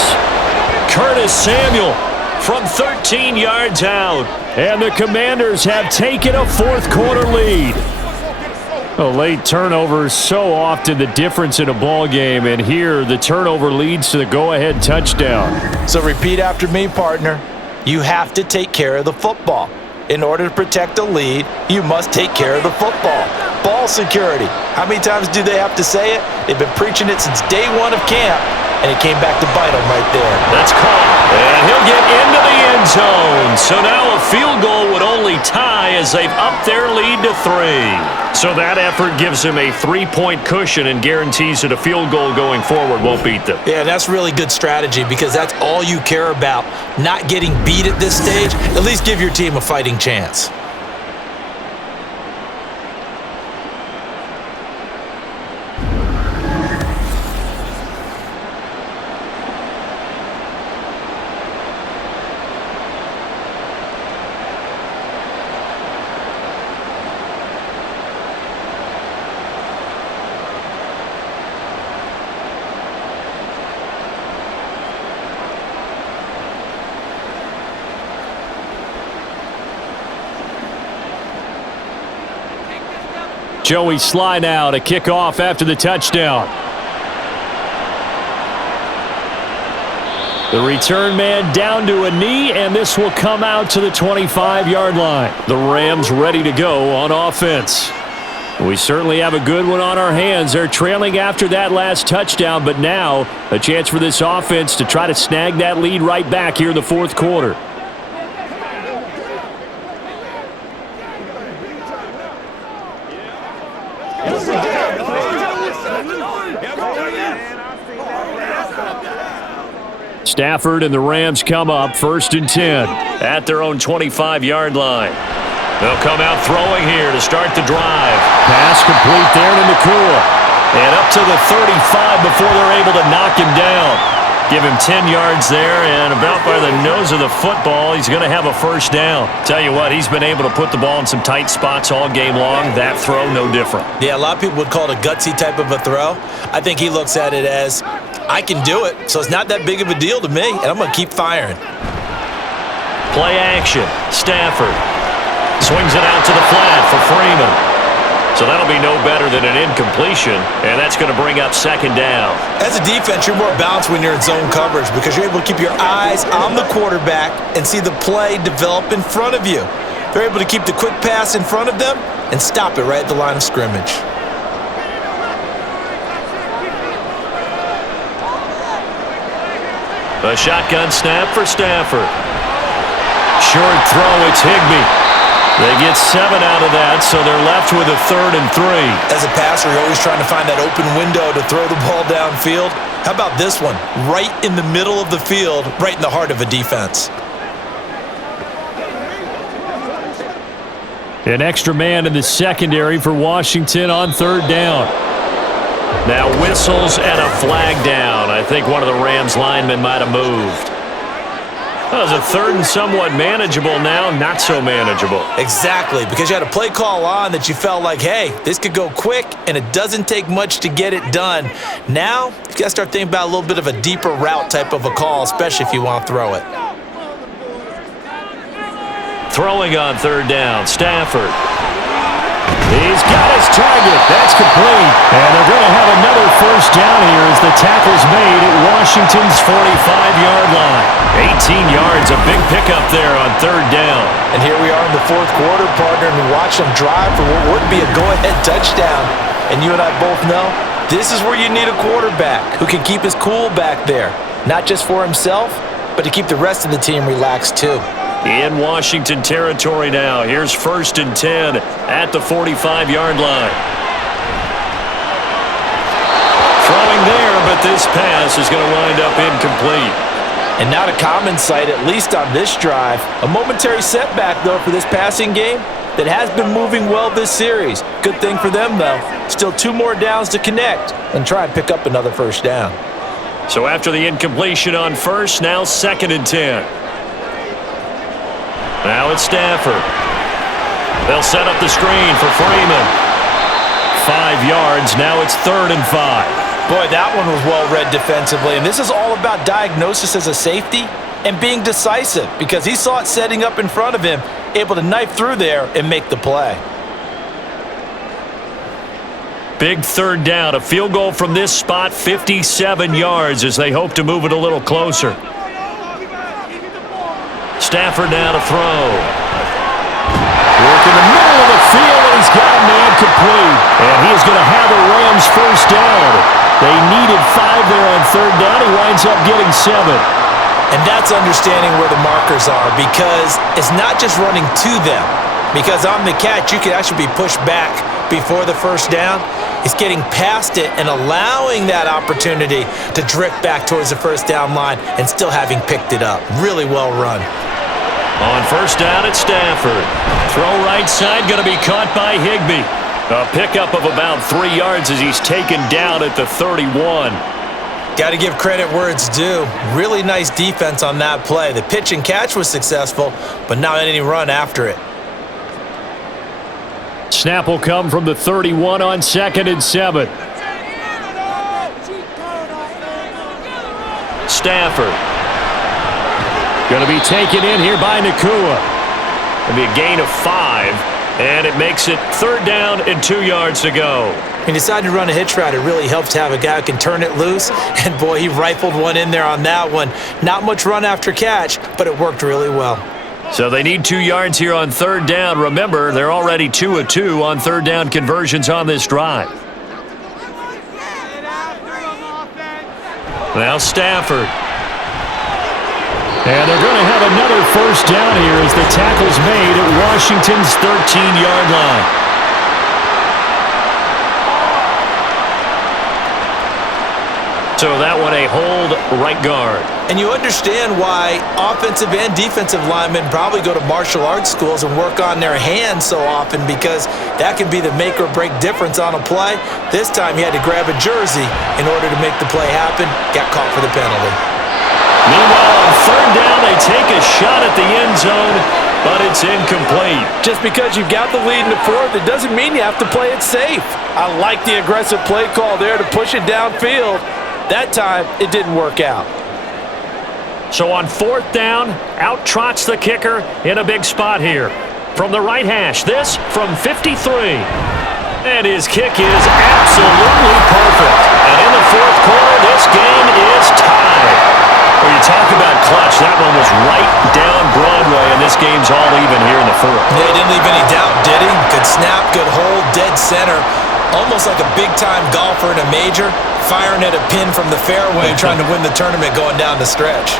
Curtis Samuel from 13 yards out. And the Commanders have taken a fourth-quarter lead. A late turnover is so often the difference in a ball game, and here the turnover leads to the go-ahead touchdown. So repeat after me, partner. You have to take care of the football. In order to protect a lead, you must take care of the football. Ball security. How many times do they have to say it? They've been preaching it since day one of camp, and it came back to bite them right there. That's caught, and he'll get into the end zone. So now a field goal would only tie as they've upped their lead to 3. So that effort gives them a 3-point cushion and guarantees that a field goal going forward won't beat them. Yeah, that's really good strategy because that's all you care about. Not getting beat at this stage. At least give your team a fighting chance. Joey Sly now to kick off after the touchdown. The return man down to a knee, and this will come out to the 25-yard line. The Rams ready to go on offense. We certainly have a good one on our hands. They're trailing after that last touchdown, but now a chance for this offense to try to snag that lead right back here in the fourth quarter. Stafford and the Rams come up 1st and 10 at their own 25-yard line. They'll come out throwing here to start the drive. Pass complete there to Nakua. And up to the 35 before they're able to knock him down. Give him 10 yards there, and about by the nose of the football, he's going to have a first down. Tell you what, he's been able to put the ball in some tight spots all game long. That throw, no different. Yeah, a lot of people would call it a gutsy type of a throw. I think he looks at it as, I can do it, so it's not that big of a deal to me, and I'm going to keep firing. Play action. Stafford swings it out to the flat for Freeman. So that'll be no better than an incompletion, and that's going to bring up 2nd down. As a defense, you're more balanced when you're in zone coverage because you're able to keep your eyes on the quarterback and see the play develop in front of you. They're able to keep the quick pass in front of them and stop it right at the line of scrimmage. A shotgun snap for Stafford. Short throw, it's Higbee. They get 7 out of that, so they're left with a 3rd and 3. As a passer, you're always trying to find that open window to throw the ball downfield. How about this one? Right in the middle of the field, right in the heart of a defense. An extra man in the secondary for Washington on 3rd down. Now whistles and a flag down. I think one of the Rams linemen might have moved. That was a 3rd and somewhat manageable now, not so manageable. Exactly, because you had a play call on that you felt like, hey, this could go quick, and it doesn't take much to get it done. Now, you've got to start thinking about a little bit of a deeper route type of a call, especially if you want to throw it. Throwing on 3rd down, Stafford. He's got his target. That's complete. And they're going to have another first down here as the tackle's made at Washington's 45-yard line. 18 yards, a big pickup there on 3rd down. And here we are in the fourth quarter, partner, and watch them drive for what would be a go-ahead touchdown. And you and I both know this is where you need a quarterback who can keep his cool back there, not just for himself, but to keep the rest of the team relaxed too. In Washington territory now. Here's 1st and 10 at the 45-yard line. Throwing there, but this pass is going to wind up incomplete. And not a common sight, at least on this drive. A momentary setback, though, for this passing game. that has been moving well this series. Good thing for them, though. Still 2 more downs to connect and try and pick up another first down. So after the incompletion on first, now 2nd and 10. Now it's Stafford. They'll set up the screen for Freeman. 5 yards. Now it's 3rd and 5. Boy, that one was well read defensively, and this is all about diagnosis as a safety and being decisive because he saw it setting up in front of him, able to knife through there and make the play. Big 3rd down, a field goal from this spot, 57 yards as they hope to move it a little closer. Stafford now to throw. Work in the middle of the field, and he's got a man complete. And he is going to have a Rams first down. They needed 5 there on 3rd down. He winds up getting 7. And that's understanding where the markers are because it's not just running to them. Because on the catch, you can actually be pushed back before the first down. It's getting past it and allowing that opportunity to drift back towards the first down line and still having picked it up. Really well run. On first down, it's Stafford. Throw right side, going to be caught by Higbee. A pickup of about 3 yards as he's taken down at the 31. Got to give credit where it's due. Really nice defense on that play. The pitch and catch was successful, but not any run after it. Snap will come from the 31 on 2nd and 7. Stafford. Going to be taken in here by Nakua. It'll be a gain of 5, and it makes it 3rd down and 2 yards to go. He decided to run a hitch route. It really helps to have a guy who can turn it loose, and boy, he rifled one in there on that one. Not much run after catch, but it worked really well. So they need 2 yards here on 3rd down. Remember, they're already 2 of 2 on 3rd down conversions on this drive. Now Stafford. And they're going to have another first down here as the tackle's made at Washington's 13-yard line. So that one a hold right guard. And you understand why offensive and defensive linemen probably go to martial arts schools and work on their hands so often because that can be the make or break difference on a play. This time he had to grab a jersey in order to make the play happen. Got caught for the penalty. Meanwhile, on 3rd down, they take a shot at the end zone, but it's incomplete. Just because you've got the lead in the 4th, it doesn't mean you have to play it safe. I like the aggressive play call there to push it downfield. That time, it didn't work out. So on 4th down, out trots the kicker in a big spot here. From the right hash, this from 53. And his kick is absolutely perfect. And in the 4th quarter, this game is tied. Well, you talk about clutch. That one was right down Broadway, and this game's all even here in the 4th. Yeah, he didn't leave any doubt, did he? Good snap, good hold, dead center. Almost like a big-time golfer in a major, firing at a pin from the fairway, trying to win the tournament going down the stretch.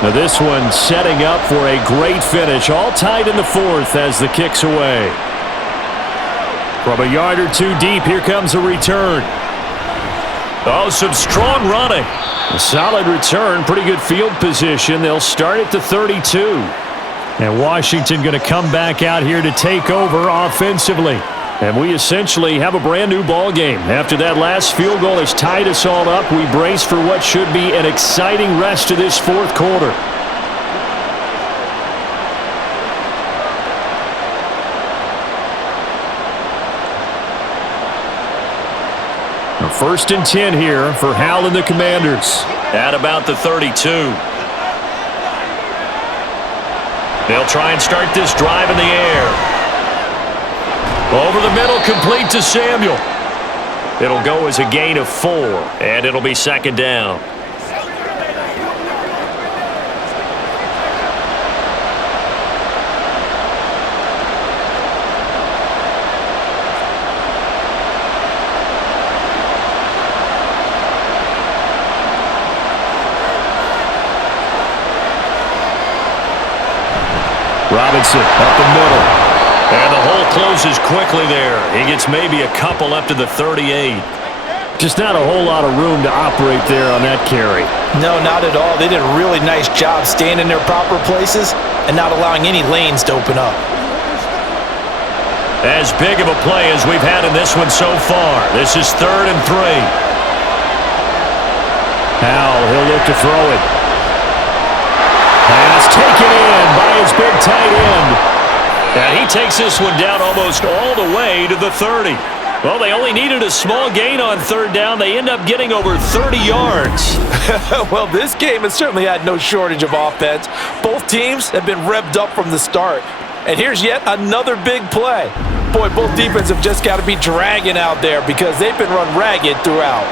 Now this one setting up for a great finish. All tied in the 4th as the kick's away. From a yard or 2 deep, here comes a return. Oh, some strong running. A solid return, pretty good field position. They'll start at the 32. And Washington going to come back out here to take over offensively. And we essentially have a brand new ball game. After that last field goal has tied us all up, we brace for what should be an exciting rest of this 4th quarter. Now 1st and 10 here for Hal and the Commanders. At about the 32. They'll try and start this drive in the air. Over the middle, complete to Samuel. It'll go as a gain of 4, and it'll be 2nd down. Robinson up the middle. And the hole closes quickly there. He gets maybe a couple up to the 38. Just not a whole lot of room to operate there on that carry. No, not at all. They did a really nice job staying in their proper places and not allowing any lanes to open up. As big of a play as we've had in this one so far. This is 3rd and 3. Howell, he'll look to throw it. Pass taken in by his big tight end. And he takes this one down almost all the way to the 30. Well, they only needed a small gain on 3rd down. They end up getting over 30 yards. Well, this game has certainly had no shortage of offense. Both teams have been revved up from the start. And here's yet another big play. Boy, both defenses have just got to be dragging out there because they've been run ragged throughout.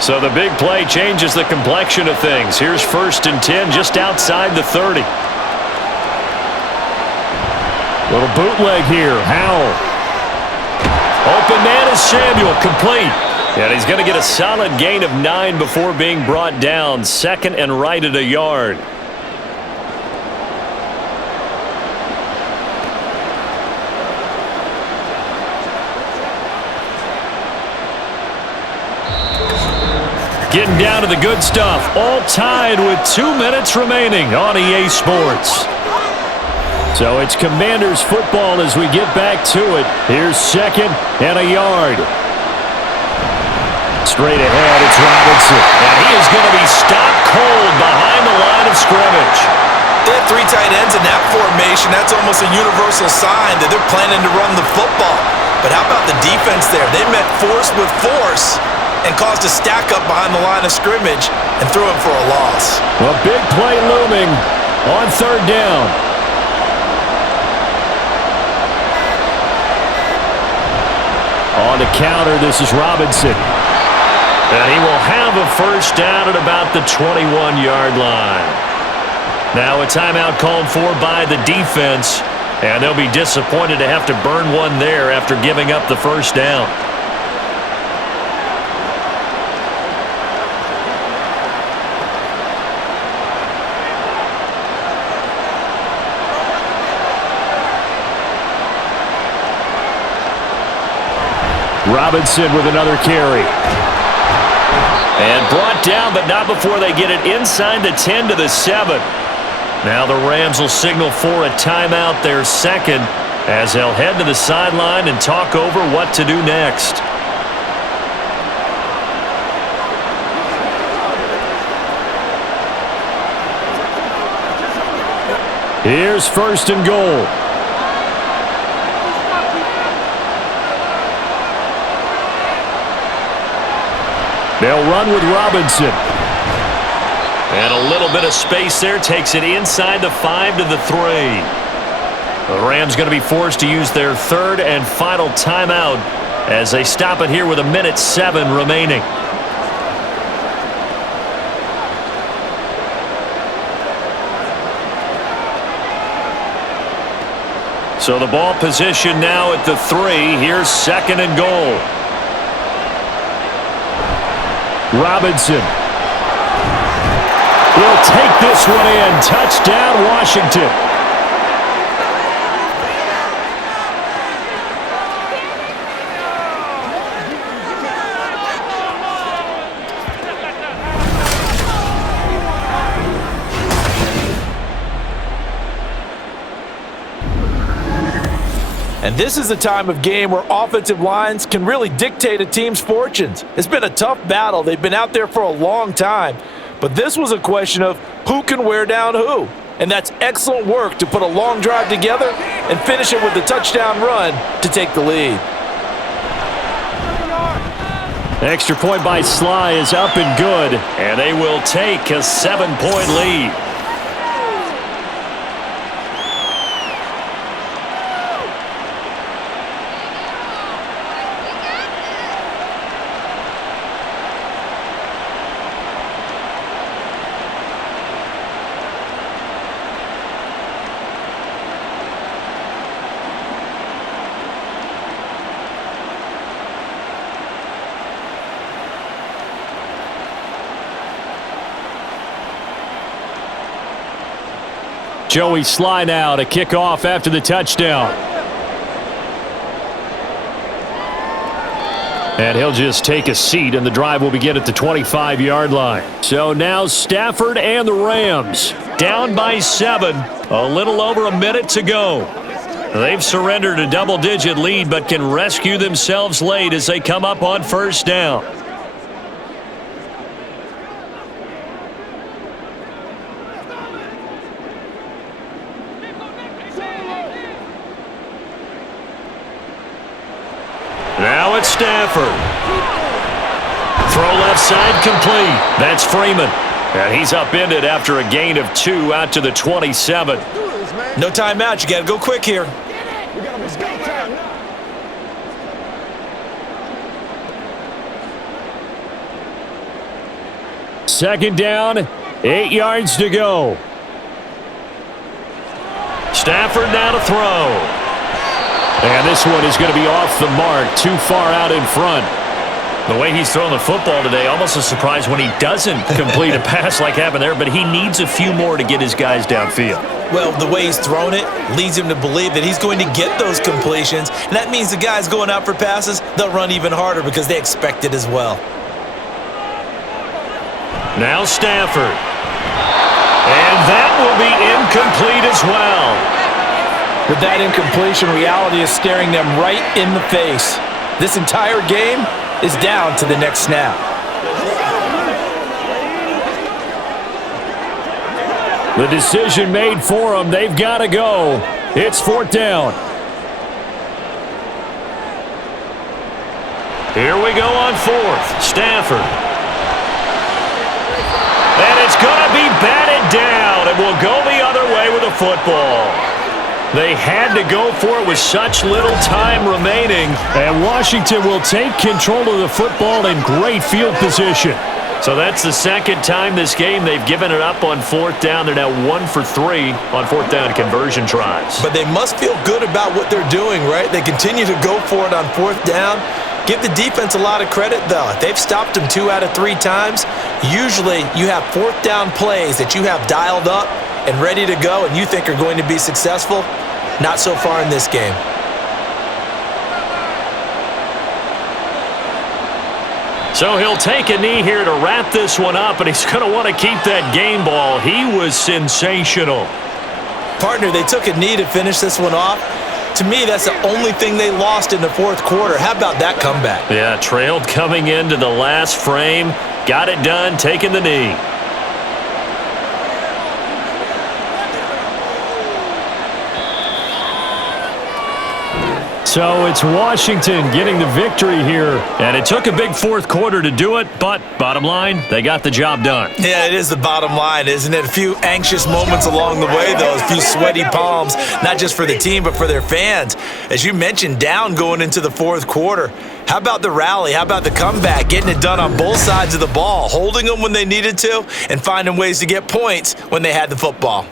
So the big play changes the complexion of things. Here's 1st and 10 just outside the 30. Little bootleg here. Howell. Open man is Samuel, complete. And he's going to get a solid gain of 9 before being brought down. 2nd and right at a yard. Getting down to the good stuff. All tied with 2 minutes remaining on EA Sports. So it's Commanders football as we get back to it. Here's 2nd and a yard. Straight ahead, it's Robinson. And he is going to be stopped cold behind the line of scrimmage. They have 3 tight ends in that formation. That's almost a universal sign that they're planning to run the football. But how about the defense there? They met force with force and caused a stack up behind the line of scrimmage and threw him for a loss. Well, big play looming on 3rd down. On the counter, this is Robinson. And he will have a 1st down at about the 21-yard line. Now a timeout called for by the defense, and they'll be disappointed to have to burn one there after giving up the 1st down. Robinson with another carry. And brought down, but not before they get it inside the 10 to the 7. Now the Rams will signal for a timeout, their 2nd, as they'll head to the sideline and talk over what to do next. Here's 1st and goal. They'll run with Robinson. And a little bit of space there takes it inside the 5 to the 3. The Rams going to be forced to use their 3rd and final timeout as they stop it here with 1:07 remaining. So the ball position now at the 3. Here's 2nd and goal. Robinson will take this one in. Touchdown, Washington. And this is the time of game where offensive lines can really dictate a team's fortunes. It's been a tough battle. They've been out there for a long time. But this was a question of who can wear down who. And that's excellent work to put a long drive together and finish it with the touchdown run to take the lead. Extra point by Sly is up and good. And they will take a 7-point lead. Joey Sly now to kick off after the touchdown. And he'll just take a seat, and the drive will begin at the 25-yard line. So now Stafford and the Rams down by 7. A little over a minute to go. They've surrendered a double-digit lead, but can rescue themselves late as they come up on first down. Now it's Stafford. Throw left side complete. That's Freeman. And he's upended after a gain of 2 out to the 27. No timeout. You got to go quick here. Second down, 8 yards to go. Stafford now to throw. And this one is going to be off the mark, too far out in front. The way he's throwing the football today, almost a surprise when he doesn't complete a pass like happened there, but he needs a few more to get his guys downfield. Well, the way he's thrown it leads him to believe that he's going to get those completions, and that means the guys going out for passes, they'll run even harder because they expect it as well. Now Stafford. And that will be incomplete as well. With that incompletion, reality is staring them right in the face. This entire game is down to the next snap. The decision made for them. They've got to go. It's fourth down. Here we go on fourth. Stafford. And it's going to be batted down, and we'll go the other way with the football. They had to go for it with such little time remaining. And Washington will take control of the football in great field position. So that's the second time this game they've given it up on fourth down. They're now 1 for 3 on fourth down conversion tries. But they must feel good about what they're doing, right? They continue to go for it on fourth down. Give the defense a lot of credit, though. If they've stopped them 2 out of 3 times, usually you have fourth down plays that you have dialed up and ready to go and you think are going to be successful. Not so far in this game. So he'll take a knee here to wrap this one up, and he's going to want to keep that game ball. He was sensational. Partner, they took a knee to finish this one off. To me, that's the only thing they lost in the fourth quarter. How about that comeback? Yeah, trailed coming into the last frame. Got it done, taking the knee. So it's Washington getting the victory here. And it took a big fourth quarter to do it, but bottom line, they got the job done. Yeah, it is the bottom line, isn't it? A few anxious moments along the way, though. A few sweaty palms, not just for the team, but for their fans. As you mentioned, down going into the fourth quarter. How about the rally? How about the comeback? Getting it done on both sides of the ball, holding them when they needed to, and finding ways to get points when they had the football.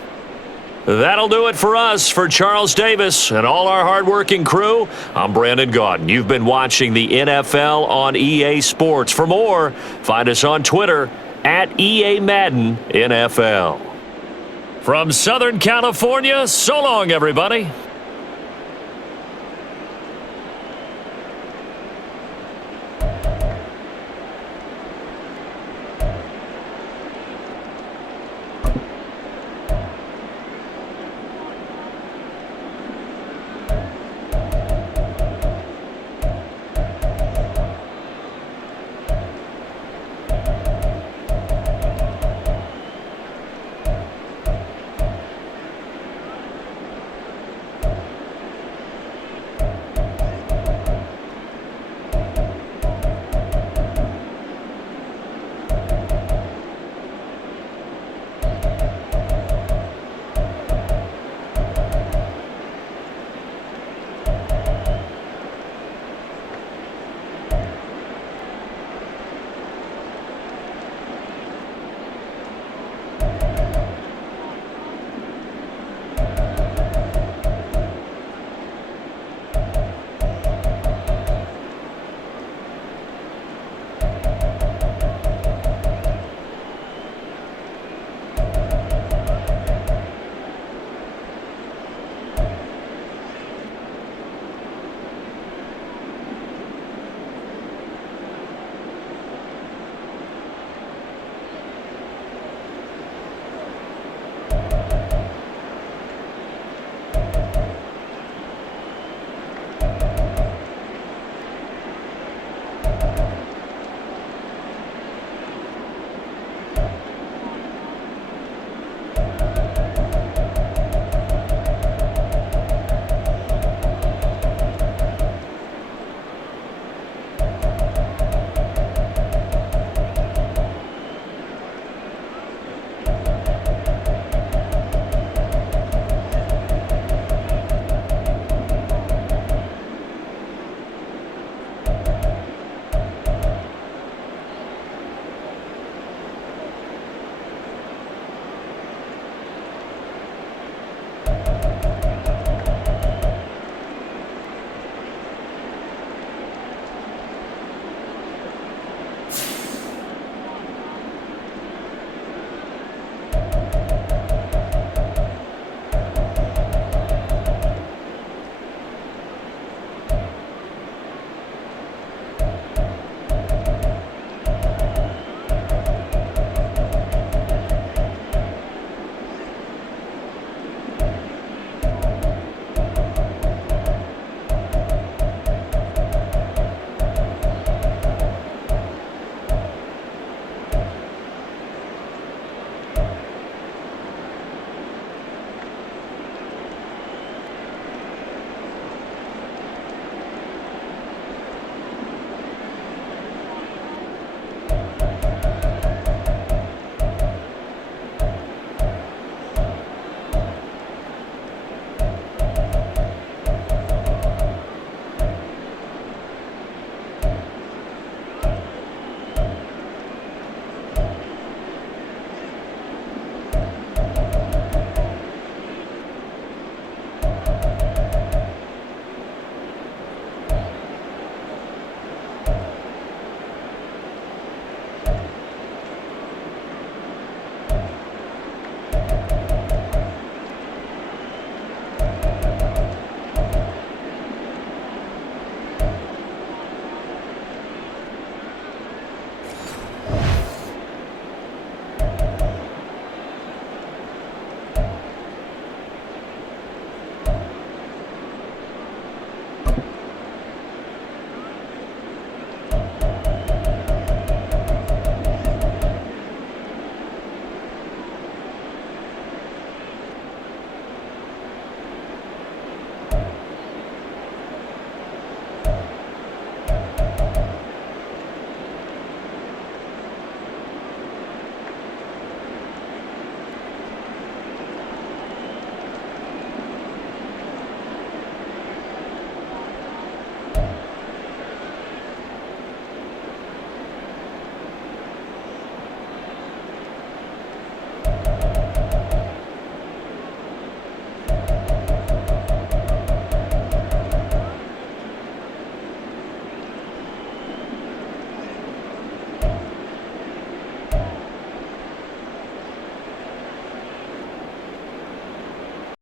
That'll do it for us. For Charles Davis and all our hardworking crew, I'm Brandon Gaudin. You've been watching the NFL on EA Sports. For more, find us on Twitter at EA Madden NFL. From Southern California, so long, everybody.